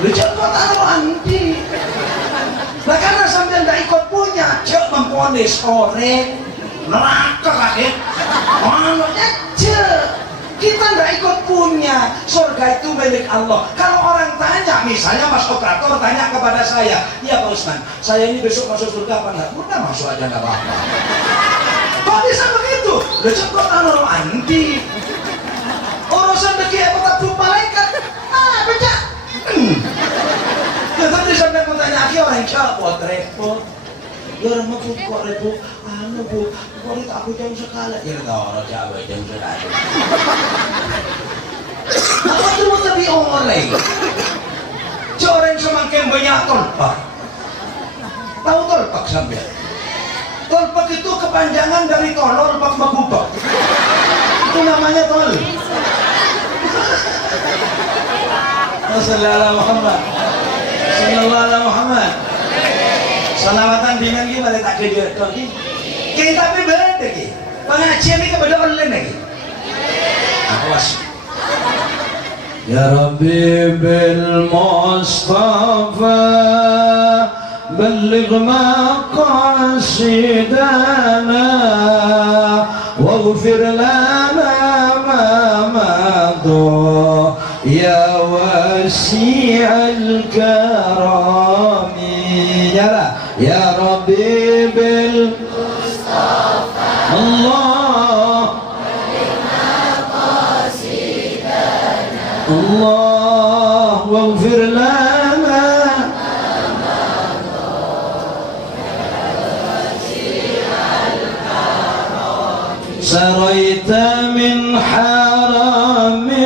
Lu coba taruh andi. Lah karena sambil enggak ikut punya, cek memponis sore neraka kakek. Mananya cek. Kita nggak ikut punya, surga itu milik Allah. Kalau orang tanya, misalnya Mas Operator tanya kepada saya, iya Pak Usman, saya ini besok masuk surga apa enggak? Udah masuk aja nggak apa-apa. Kok bisa begitu? Udah cukup taruh anti. Urusan deki apa tak lupa malaikat? Baca. Tetapi sampai mau tanya aki orang yang repot. Orang mau kok repot. Bu, kok aku jam sekali? Ya nggak orang Jawa jam sekali. Apa tuh tapi oleh? Orang semakin banyak tolpak. Tahu tolpak sampai? Tolpak itu kepanjangan dari tolol pak magubak. Itu namanya tol. Sallallahu Muhammad. Sallallahu Muhammad. Salawatan dengan gimana tak kejut lagi? Kita tapi beda lagi. Pengajian ini kepada online lagi. Awas. Ya Rabbi bil Mustafa balligh maqasidana waghfir lana ma madha ya wasi'al karami. Ya Rabbi bil Allah Allah waghfir lana saraita min haramin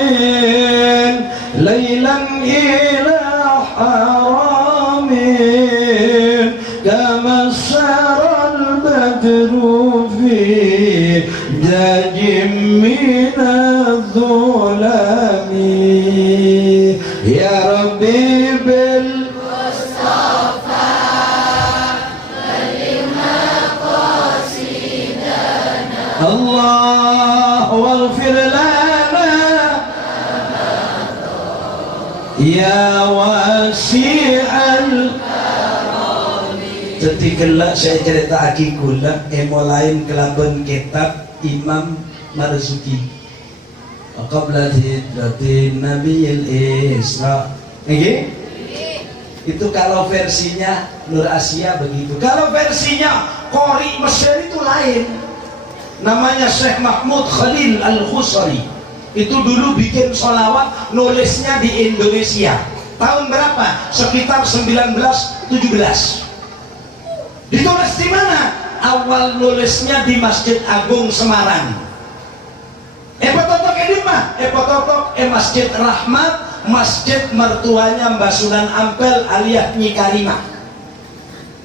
laylan ila haramin kama saral badru داج من الظلام يا ربي بالمصطفى بلغ مقاصدنا الله واغفر لنا يا واسع Ketika saya cerita aki kula emo lain kelaban kitab Imam Marzuki qabla hijratin Nabiyil Isra. Oke? Itu kalau versinya Nur Asia begitu. Kalau versinya Qori Mesir itu lain. Namanya Syekh Mahmud Khalil Al-Khusari. Itu dulu bikin sholawat, nulisnya di Indonesia. Tahun berapa? Sekitar 1917. Ditulis di mana? Awal nulisnya di Masjid Agung Semarang. Epototok ini mah? Epototok Masjid Rahmat, masjid mertuanya Mbah Sunan Ampel alias Nyi Karimah.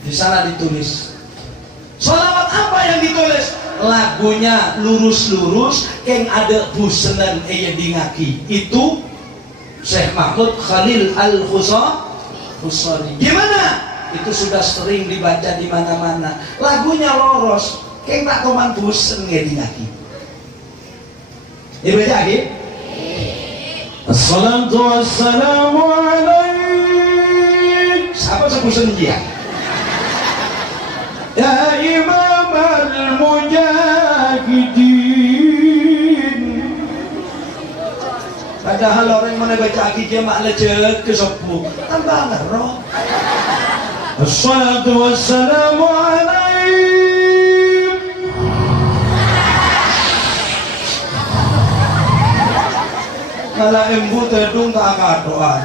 Di sana ditulis. Sholawat apa yang ditulis? Lagunya lurus-lurus, yang ada busenen dingaki. Itu Syekh Mahmud Khalil Al-Khusari. Gimana? Itu sudah sering dibaca di mana-mana. Lagunya loros, yang tak koman busen dingaki. Ibu jadi. Assalatu wassalamu alaik. Siapa sebusen dia? Ya Imam al-Mujahidin. Padahal orang yang baca akidnya mak lecek ke sepuh tambah ngeroh. Assalatu wassalamu alaik. Malah embu terdung tak kadoan.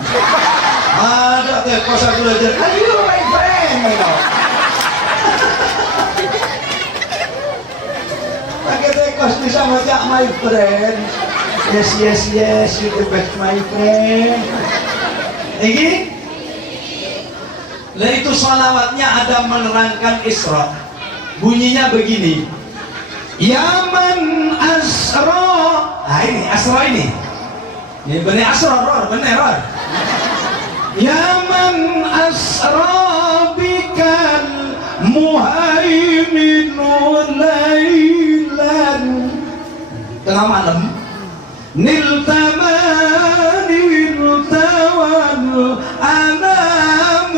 Ada teh kosa belajar. Ayo my friend. Pakai tekos bisa baca my friend. Yes, you the best my friend. Ini, lah itu sholawatnya ada menerangkan Isra. Bunyinya begini. Yaman Asra. Ah ini Asra ini. Ini benar Asra, benar. Yaman Asra bikal muhaiminu laylan. Tengah malam. Niltamani niltawan anamuniyam.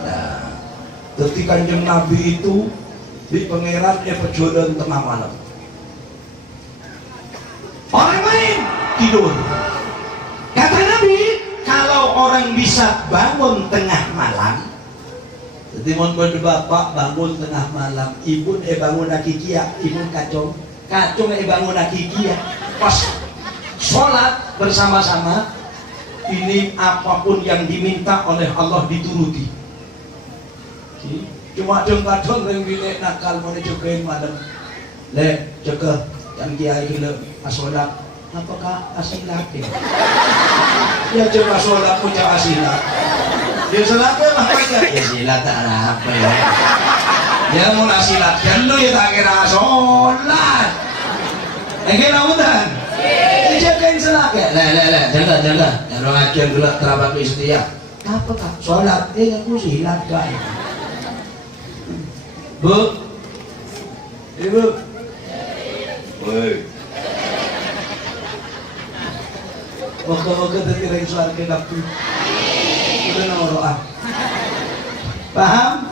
Nah, ketika Kanjeng Nabi itu di pangeran Epejodan tengah malam. Orang lain tidur. Kata Nabi, kalau orang bisa bangun tengah malam, jadi mon bapak bangun tengah malam, ibu bangun akikia, ibu kacung bangun akikia, pas sholat bersama-sama, ini apapun yang diminta oleh Allah dituruti. Cuma kadang yang binek nakal mau cobain malam, le cekeh yang kiai gila asolat, apakah asilat ya? Ya coba sholat punya asilat. Dia sholatnya makanya ya silat tak ada apa ya. Ya mau nasilat kan lu ya tak kira sholat. Kira udan. Jagain sholat ya. Jaga. Orang ajar gelak terabak istiak. Apa kak? Sholat aku silat kan. Bu, ibu. Woi. Moga-moga dari ring suara kedap tuh. Udah noroah. Paham?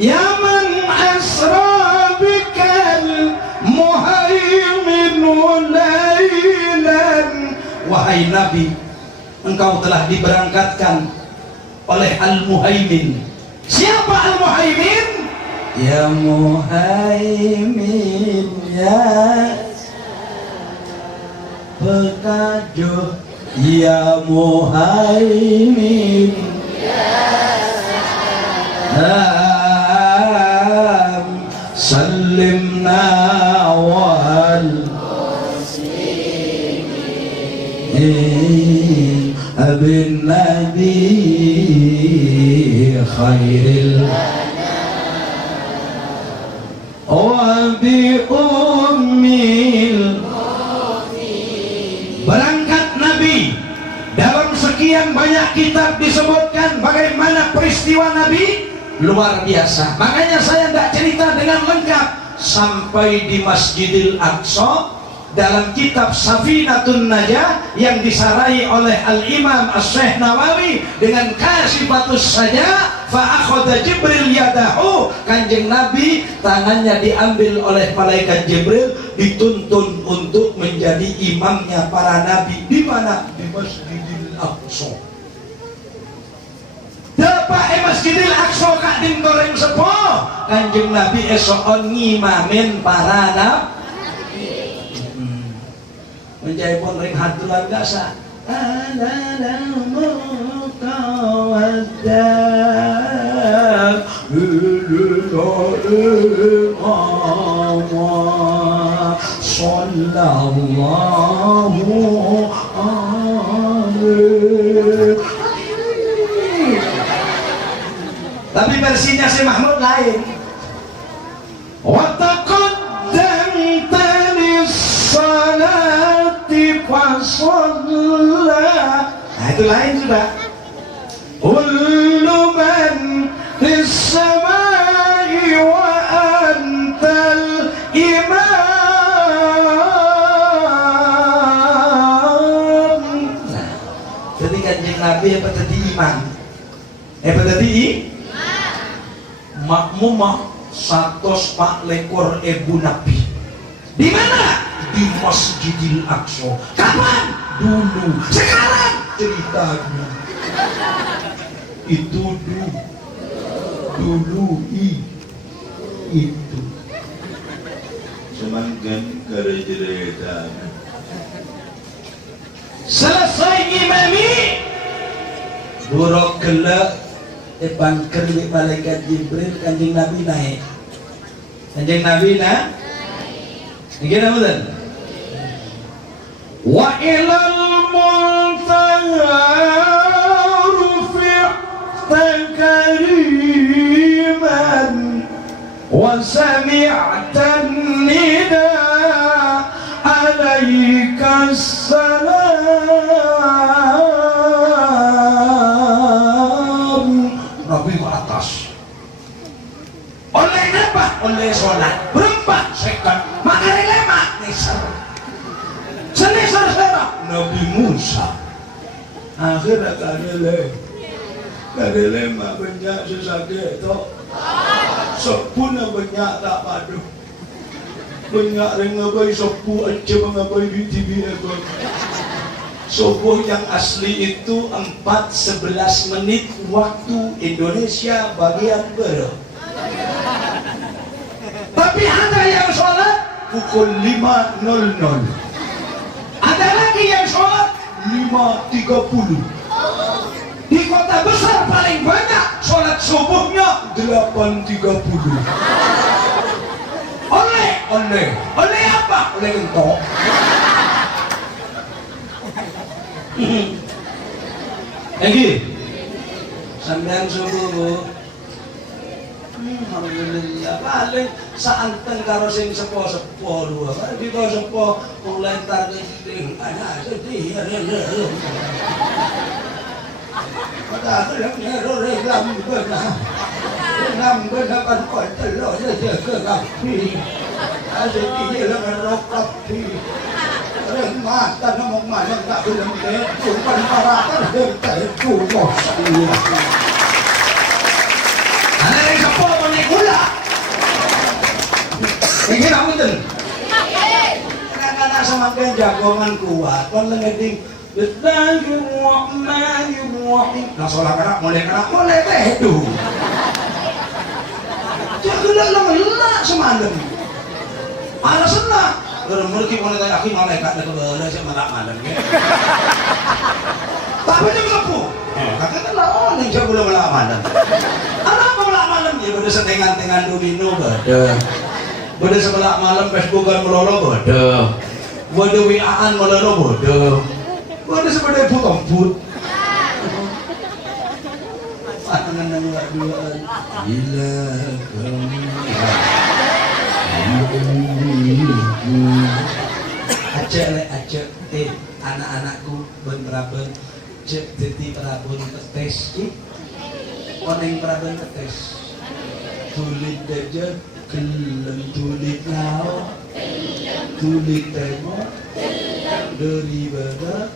Yaman asra bikal muhaiminu laylan. Wahai Nabi, engkau telah diberangkatkan oleh Al-Muhaimin. Siapa Al-Muhaimin? Ya Muhaimin ya Pekajuh ya Muhaimin Salimna wal muslimin Abin Nabi khairil wa bi ummil. Berangkat Nabi, dalam sekian banyak kitab disebutkan bagaimana peristiwa Nabi luar biasa. Makanya saya tidak cerita dengan lengkap sampai di Masjidil Aqsa. dalam kitab Safinatun Najah yang disarai oleh Al-Imam As-Syaikh Nawawi dengan Kashifatus Saja, fa akhadha Jibril yadahu, kanjeng Nabi tangannya diambil oleh malaikat Jibril, dituntun untuk menjadi imamnya para nabi. Di mana? Di Masjidil Aqsa. Dapat Masjidil Aqsa kak ding goreng sepo, kanjeng Nabi esok ngimamin para nabi. Menjadi pun ring hatulan gasa ana mukawaddah sallallahu alaihi. Tapi versinya si Mahmud lain. Wa taqaddamta lis-salati fasalla. Nah itu lain sudah. Kullu man fis-samai wa antal imam. Nah, jadi kanjeng Nabi apa tadi imam? Apa tadi makmumah satos pak lekor ibu Nabi. Di mana? Di Masjidil Aqsa. Kapan? Dulu. Sekarang ceritanya itu dulu itu semangkan kerajaan. Selesai imami buruk gelap bangker di malaikat Jibril, kanjeng Nabi naik. Kanjeng Nabi naik. Ini betul. Wa ilal muntaha rufi'ta kariman wa sami'ta nida alaika salam. Nabi ke atas. Oleh apa? Oleh sholat. Berempat sekat. Makanya lemak nisar. Senisar serak. Nabi Musa. Akhirnya kada lemak banyak sesake itu. Sepuna banyak tak padu. Banyak yang ngabai sepu aja mengabai di TV itu. Subuh yang asli itu 4:11 menit waktu Indonesia bagian barat. Tapi ada yang sholat pukul 5.00. Ada lagi yang sholat 5.30. Di kota besar paling banyak sholat subuhnya 8.30. Oleh apa? Oleh entok. Lagi sampean subuh. Alhamdulillah paling saanten karo sing sepo-sepo dua. Kita sepo lentar iki ana sedih. Pada lam benar kan kau telur saja ke kaki. Asyik dia dengan rokok di. Mata ngomong mana tak belum tentu kan parakan tentu bos. Ada yang sepuluh menik gula. Ini namun ten. Karena semakin jagongan kuat, kan lengeding. Bismillahirrahmanirrahim. Nah soal mulai itu. Jangan lelah semalam. Alasan lah. Bermurki mulai tanya aki malaikat itu boleh sih malam. Tapi jam 10. Katanya lah yang jam boleh malam. Anak malam ya pada setengan-tengan domino bada. Pada sebelah malam Facebookan melolo bada. Pada WA-an melolo bada. Pada sebelah put-put. Pangan nang duaan. Gila kamu. Acek anak-anakku ben-praben cek dadi prabon tetes ki oneng prabon tetes tulit aja Kelem tulik laut, tulik tembok, daripada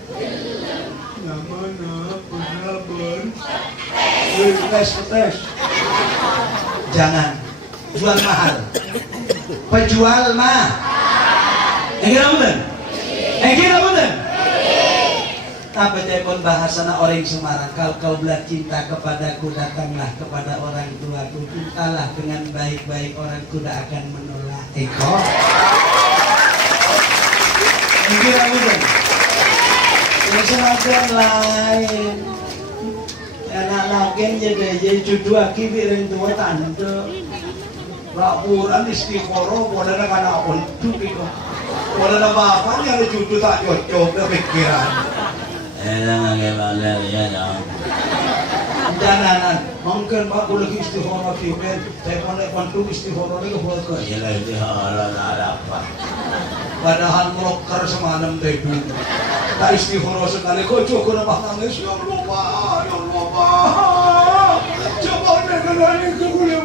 namanya penabar. Tes. Jangan jual mahal. Penjual mah. Kira bener. Apa pun bahasana orang Semarang, kalau kau belah cinta kepadaku, datanglah kepada orang tuaku, mintalah dengan baik-baik, orangku tidak akan menolak. Eko. Kira bener. Yang semakin lain. Anak lakin jadi cucu aki birin tua tanam tu. Rapuran istiqoroh, boleh nak anak untuk itu. Boleh nak apa yang cucu tak cocok ke pikiran. Jangan kebalik ya jangan. Jangan, mungkin pak boleh istiqoroh kipen. Saya pandai pantu istiqoroh ni kebuat ke. Ialah istiqoroh tak ada apa. Padahal meloker semalam tebu. Tak istiqoroh sekali. Kau cukup nampak nangis. Ya Allah, ya Allah. Coba dengan ini boleh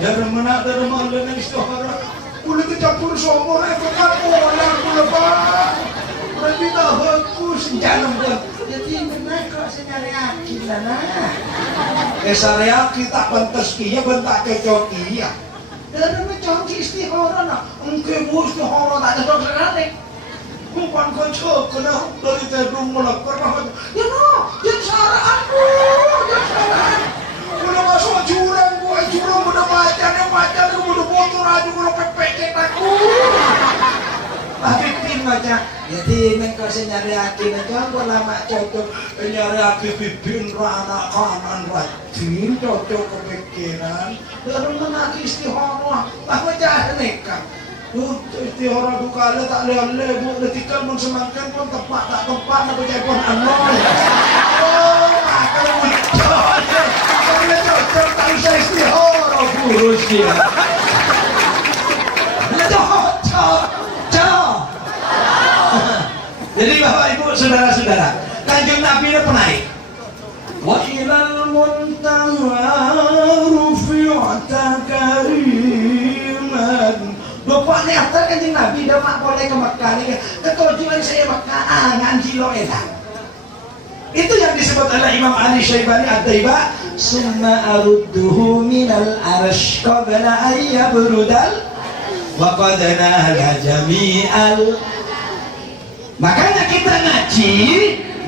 dari mana dengan istiqoroh. Boleh kecampur somor, kan orang boleh pak. Berarti tak bagus. Jangan buat. Jadi benar kok senariaki lah. Senariaki tak pantas kia, bentak cocok kia. Dari macam istiqoroh nak. Engkau bos istiqoroh tak cocok sekali. Bukan kocok kena dari terdung melakar. Ya no, yang salah aku, yang salah. Udah masuk jurang, jurang udah macan, udah motor aja, udah pepek aku. Tapi tim macam, jadi mereka nyari akin aja, gua lama cocok nyari akin bibin anak kanan rajin cocok kepikiran. Lalu menagi istiqoroh, bahwa jahat mereka. Istiqoroh buka tak lele, bu ketika pun semakin pun tepat tak tepat, nak percaya pun anon. Oh, kalau cocok tak usah istiqoroh burus dia. Cocok. Jadi Bapak Ibu saudara-saudara, Kanjeng Nabi ini penaik. Wa ilal muntaha rufi'ata kariman. Bapak ni after Kanjeng Nabi dah mak boleh ke Mekah ni. Ketujuan saya Mekah ngaji lo enak. Itu yang disebut oleh Imam Ali Syaibani Ad-Daiba, summa arudduhu minal arsh qabla ayyabrudal wa qad nala jami'al. Makanya kita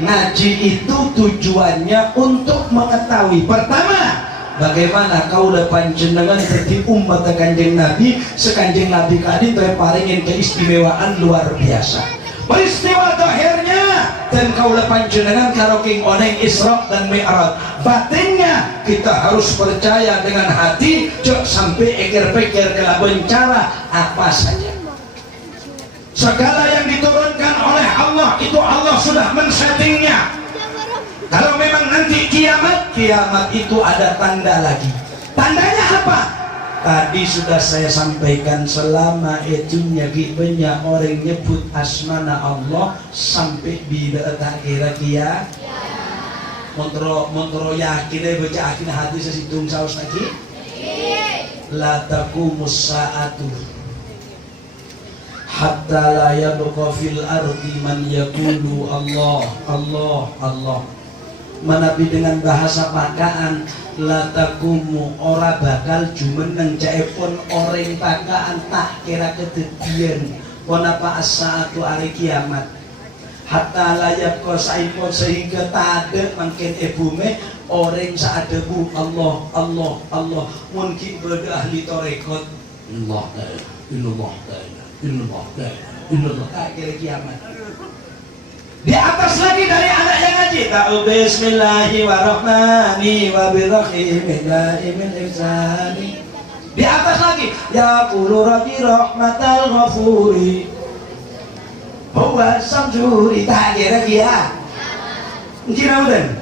ngaji itu tujuannya untuk mengetahui pertama bagaimana kaulah panjenengan jadi umat Kanjeng Nabi, sekanjeng Nabi kali paringin keistimewaan luar biasa. Peristiwa akhirnya dan kaulah panjenengan karo king oneng Isra dan Mi'raj. Batinnya kita harus percaya dengan hati, jok sampai ekir-pikir kelaban cara apa saja. Segala yang diturunkan oleh Allah itu Allah sudah men-settingnya. Kalau memang nanti kiamat itu ada tanda lagi. Tandanya apa? Tadi sudah saya sampaikan, selama itu banyak orang nyebut asmana Allah sampai bila tak kira kia. Montro yakin baca akhir hadis sesitung saus lagi. La taqumus sa'atu hatta la yabqa fil ardi man yaqulu Allah Allah Allah. Menabi dengan bahasa pakaan, la taqumu ora bakal jumeneng jaepun orang pakaan tak kira kededian konapa as-saatu hari kiamat hatta la yabqa saipun sehingga tak ada mungkin ebume orang saadabu Allah Allah Allah. Mungkin ibadah ahli tarekat Allah illallah illallah illallah tak kira kiamat. Di atas lagi dari anak yang ngaji ta'u bismillahirrahmanirrahim daimil ihsani. Di atas lagi ya qulu rabbi rahmatal ghafuri huwa samjuri tak kira kia. Kira udah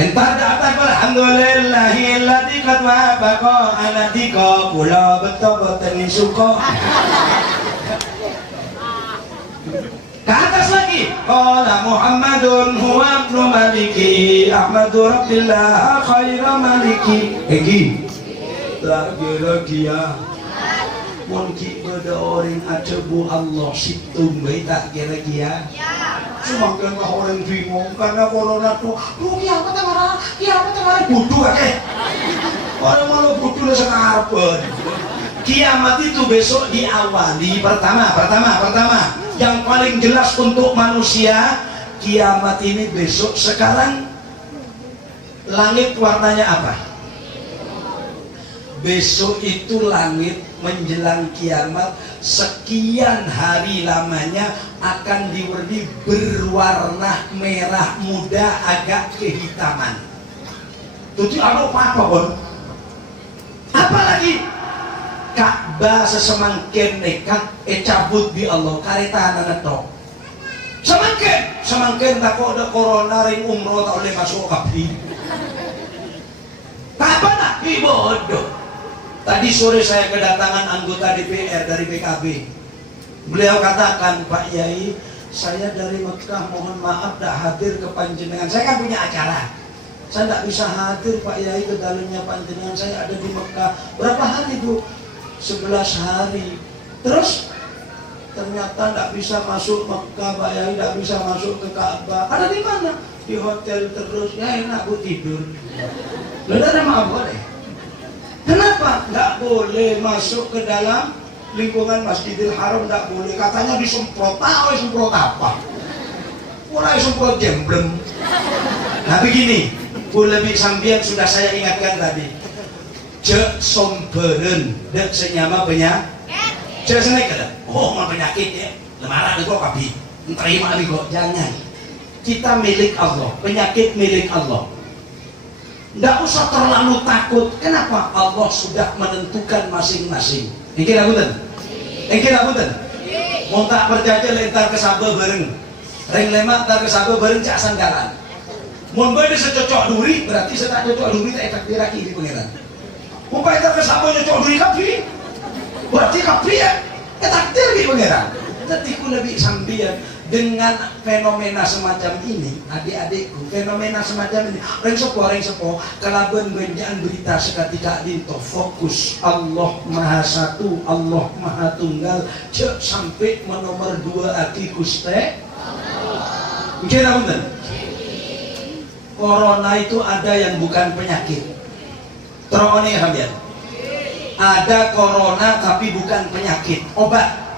entar datang alhamdulillahilladzi qad wafaqa ala dika kula betul-betul suka. Ke atas lagi qala Muhammadun huwa ibnu maliki ahmadu rabbillah khaira maliki. Tak kira-kira mungkin pada orang ada bu Allah situng baik tak kira-kira cuma kan orang bingung karena corona tuh kiamat tengah bodoh orang malu bodoh sekarang kiamat itu besok diawali pertama yang paling jelas untuk manusia kiamat ini besok. Sekarang langit warnanya apa? Besok itu langit menjelang kiamat sekian hari lamanya akan diwarnai berwarna merah muda agak kehitaman. Tujuh apa pun? Apalagi Ka'bah sesemangkin nekat cabut di Allah kareta anak tok. Semangkin tak ada corona ring umroh tak boleh masuk kabri. Apa nak bodoh. Tadi sore saya kedatangan anggota DPR dari PKB. Beliau katakan, Pak Yai, saya dari Mekah, mohon maaf tak hadir ke panjenengan. Saya kan punya acara. Saya tidak bisa hadir Pak Yai ke dalamnya panjenengan. Saya ada di Mekah. Berapa hari Bu? 11 hari. Terus ternyata tidak bisa masuk Mekah Pak Yai, tidak bisa masuk ke Ka'bah. Ada di mana? Di hotel terus. Ya enak Bu tidur. Lalu ada maaf boleh. Kenapa? Tidak boleh masuk ke dalam lingkungan Masjidil Haram, tidak boleh. Katanya disemprot. Tahu semprot apa? Mulai semprot jemblem. Nah begini, Bu lebih sambian sudah saya ingatkan tadi. Cek somberen, dek senyama penyakit. Cek senek ada. Oh, mau penyakit ya. Lemaran itu kabi. Terima kok. Jangan. Kita milik Allah. Penyakit milik Allah. Tidak usah terlalu takut. Kenapa? Allah sudah menentukan masing-masing. Ini kira punten. Mau tak berjajah lentar ke Sabah bareng. Ring lemak tar ke Sabah bareng cak sanggalan. Mau boleh secocok duri, berarti saya tak cocok duri tak efek diraki di pengiran. Mau tak ke Sabah cocok duri kapi, berarti kapi ya takdir di pengiran. Jadi aku lebih sambian dengan fenomena semacam ini, adik-adikku, fenomena semacam ini, reng sepo, kalaban benjaan berita seketika dinto fokus Allah Maha Satu, Allah Maha Tunggal, cek sampai menomor 2 aki Guste. Kira bener? Corona itu ada yang bukan penyakit. Terus ya sampean. Ada corona tapi bukan penyakit, obat.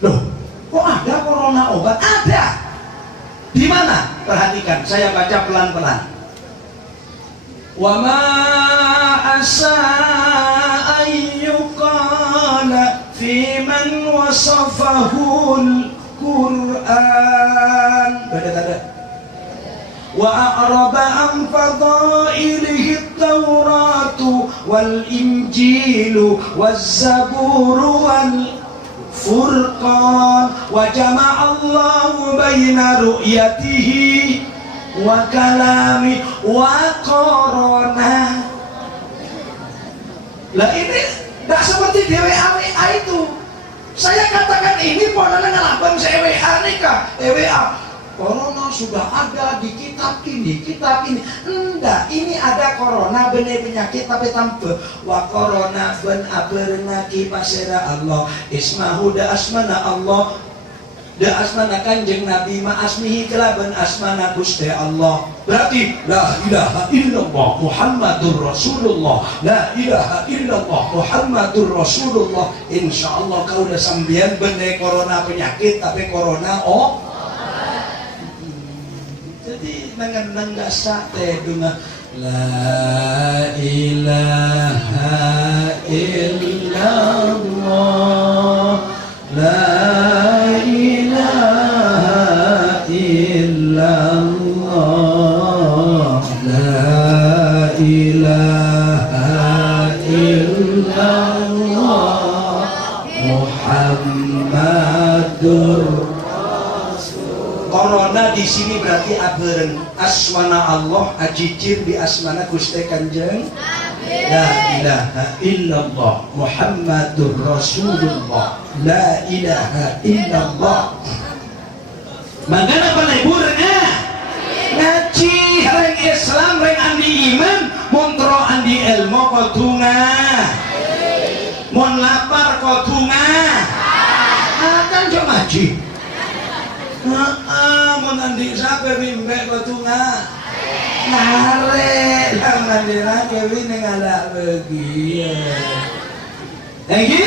Loh, kok ada corona obat? Ada. Di mana? Perhatikan, saya baca pelan-pelan. Wa ma asa ayyukana fi man wasafahul Qur'an. Beda. Wa a'raba an fadailihi at-tauratu wal injilu waz zaburu wal Furqan wa jama'allahu baina ru'yatihi wa kalami wa korona. Lah ini tidak seperti di WA itu. Saya katakan ini pada ngelaban saya WA nikah WA. Corona sudah ada di kitab ini. Enggak, ini ada corona benih penyakit tapi tanpa wa corona ben abernaki pasera Allah ismahu da asmana Allah da asmana kanjeng Nabi ma asmihi kelaban asmana Gusti Allah. Berarti la ilaha illallah Muhammadur Rasulullah, la ilaha illallah Muhammadur Rasulullah. Insyaallah kau udah sambian benih corona penyakit tapi corona jadi nangan nggak sate dengan la ilaha illallah, la ilaha illallah, la ilaha illallah Muhammadur. Corona di sini berarti aberen asmana Allah ajijir di asmana Gusti Kanjeng la ilaha illallah Muhammadur Rasulullah, la ilaha illallah. Mangana palebur ngaji reng Islam reng andi iman montro andi ilmu kodungan ngaji. Mun andi sampe bimbek batunga. Nare lang nandira Kevin yang ada begitu. Enggi?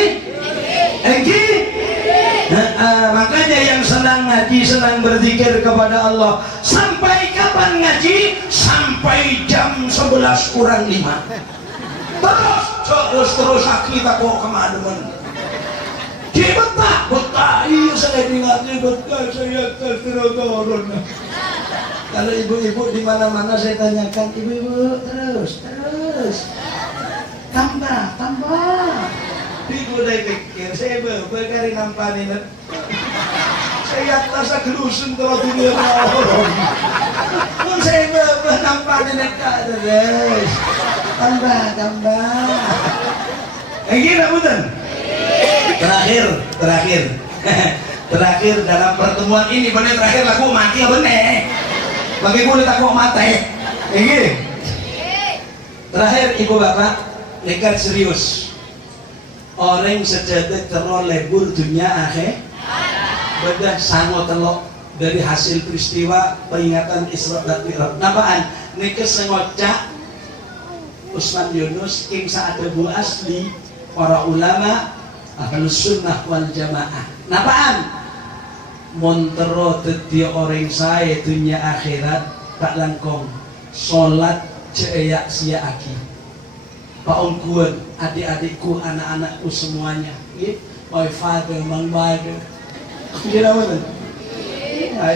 Makanya yang senang ngaji, senang berzikir kepada Allah. Sampai kapan ngaji? Sampai jam 11 kurang 5. Terus kita kok kemademen. Dia betah, iya saya ngaji betah, saya terus. Kalau ibu-ibu di mana-mana saya tanyakan, ibu-ibu terus, tambah. Ibu udah pikir, saya berkari nampanin. Saya rasa gelusun kalau dunia orang. Pun saya nampanin terus, tambah. Gini bukan? Terakhir dalam pertemuan ini bener terakhir lagu mati ya bener. Bagi boleh takut mati. Ini. Terakhir ibu bapak, nekat serius. Orang sejati teroleh lebur dunia akhir. Bedah sango telok dari hasil peristiwa peringatan Isra dan Mi'raj. Napaan? Nekat sengocak Usman Yunus, King Sa'ad Abu Asli, para ulama Ahlus Sunnah wal Jamaah. Napaan? Montero teti orang saya dunia akhirat tak langkong sholat ceyak sia aki paungkuan adik-adikku anak-anakku semuanya my father, my mother, you know what?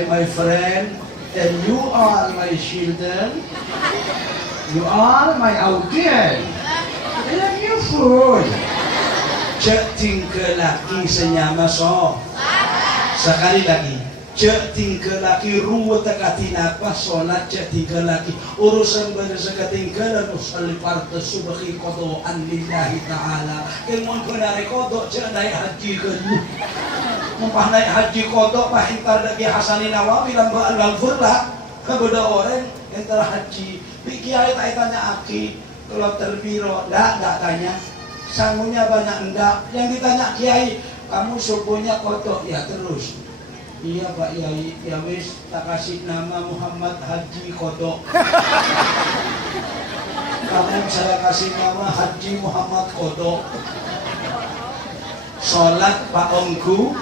My friend, and you are my children, you are my audience, I love you food. Cek tinggal laki senyama so. Sekali lagi, cek tinggal laki ruwet katina pas sholat cek tinggal laki urusan bersama tinggalan usali parta subhi kodoan lillahi ta'ala ilmun kenari kodok cek naik haji kenu mumpah naik haji kodok pahintar dagi Hasani Nawawi lamba al-Furlah kepada orang yang telah haji bikiai tak tanya aki kalau terbiro, enggak tanya sangunya banyak enggak yang ditanya kiai kamu sukunya kodok ya terus iya Pak Yai ya wis tak kasih nama Muhammad Haji Kodok kamu saya kasih nama Haji Muhammad Kodok sholat Pak Ongku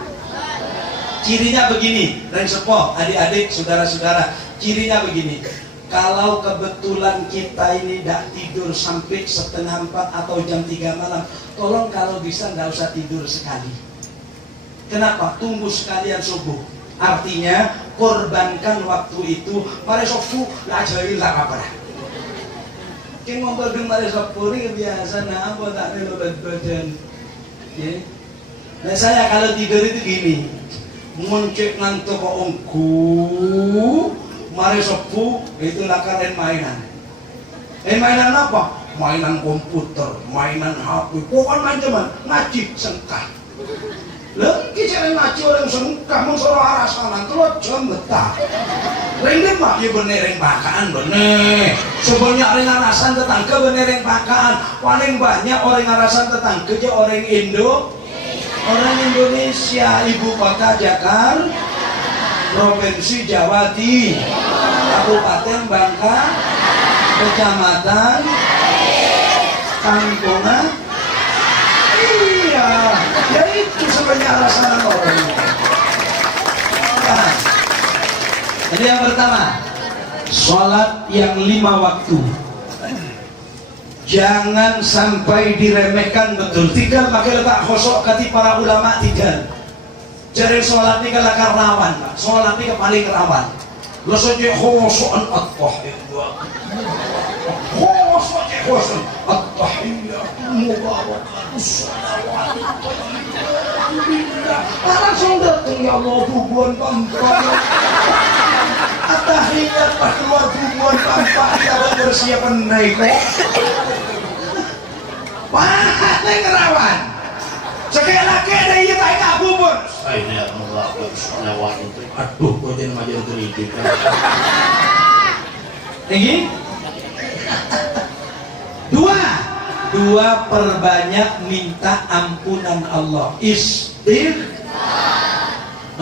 cirinya begini dan sepo adik-adik saudara-saudara cirinya begini kalau kebetulan kita ini tidak tidur sampai 3:30 atau jam 3 malam tolong kalau bisa nggak usah tidur sekali. Kenapa? Tunggu sekalian subuh. Artinya korbankan waktu itu. Mari subuh lah jahil lah apa dah. Keng ngobrol dengan mari subuh ini biasa nah apa tak ada badan. Ya. Nah saya kalau tidur itu gini. Muncul ngantuk kok ongku. Mari subuh itu lakaran mainan. Mainan apa? Mainan komputer, mainan HP. Pokoknya macam-macam ngaji sengkah. Lagi cara ngaji orang sengkah mengsuruh arah sana terus jam betah. Ring mak ya bener ring pakaan bener. Sebanyak ring arasan tetangga bener ring pakaan. Paling banyak orang arasan tetangga aja orang Indo. Orang Indonesia, ibu kota Jakarta, provinsi Jawa Timur, Kabupaten Bangka, Kecamatan, Kampungan. Iya, ya itu sebenarnya alasan orang. Nah, jadi yang pertama, sholat yang 5 waktu. Jangan sampai diremehkan betul. Tidak pakai letak khosok kati para ulama tidak. Jadi sholat ini kan rawan, Pak. Sholat ini paling rawan. Lo saja khosokan at-tahiyyah. Khosokan at-tahiyyah. Mubarakatuh. Langsung datang ya Allah bubuan pampak. At-tahiyyah keluar bubuan pampak. Kita bersiapan naik. Paling rawan. Sekali lagi ada yang tak ingat bubur. Saya melakukan lewat itu. Aduh, kau jangan majar kritik. Ini dua perbanyak minta ampunan Allah.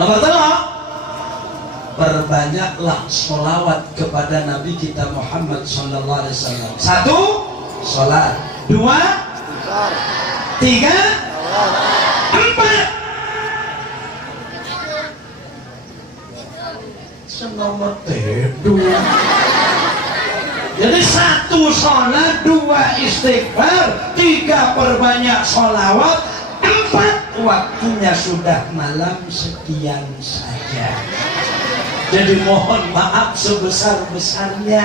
Nomor 3, perbanyaklah sholawat kepada Nabi kita Muhammad sallallahu alaihi wasallam. 1, sholat. 2, 3, 4. Nomor 2. Jadi 1 sholat, 2 istighfar, 3 perbanyak sholawat, 4 waktunya sudah malam. Sekian saja. Jadi mohon maaf sebesar-besarnya.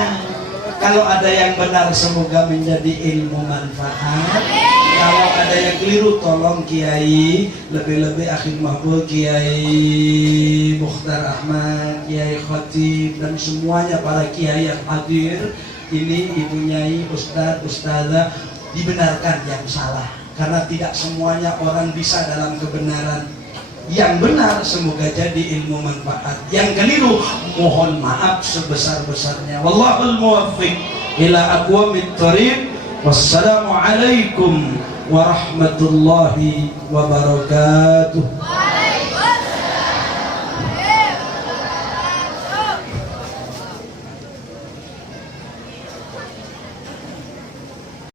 Kalau ada yang benar semoga menjadi ilmu manfaat. Kalau ada yang keliru tolong Kiai, lebih-lebih Akhil Mahbub, Kiai Mukhtar Ahmad, Kiai Khatib, dan semuanya para kiai yang hadir. Ini Ibu Nyai, Ustadz, Ustazah, dibenarkan yang salah. Karena tidak semuanya orang bisa dalam kebenaran. Yang benar semoga jadi ilmu manfaat. Yang keliru mohon maaf sebesar-besarnya. Wallahul muwaffiq ila aqwamit thoriq. Wassalamualaikum warahmatullahi wabarakatuh.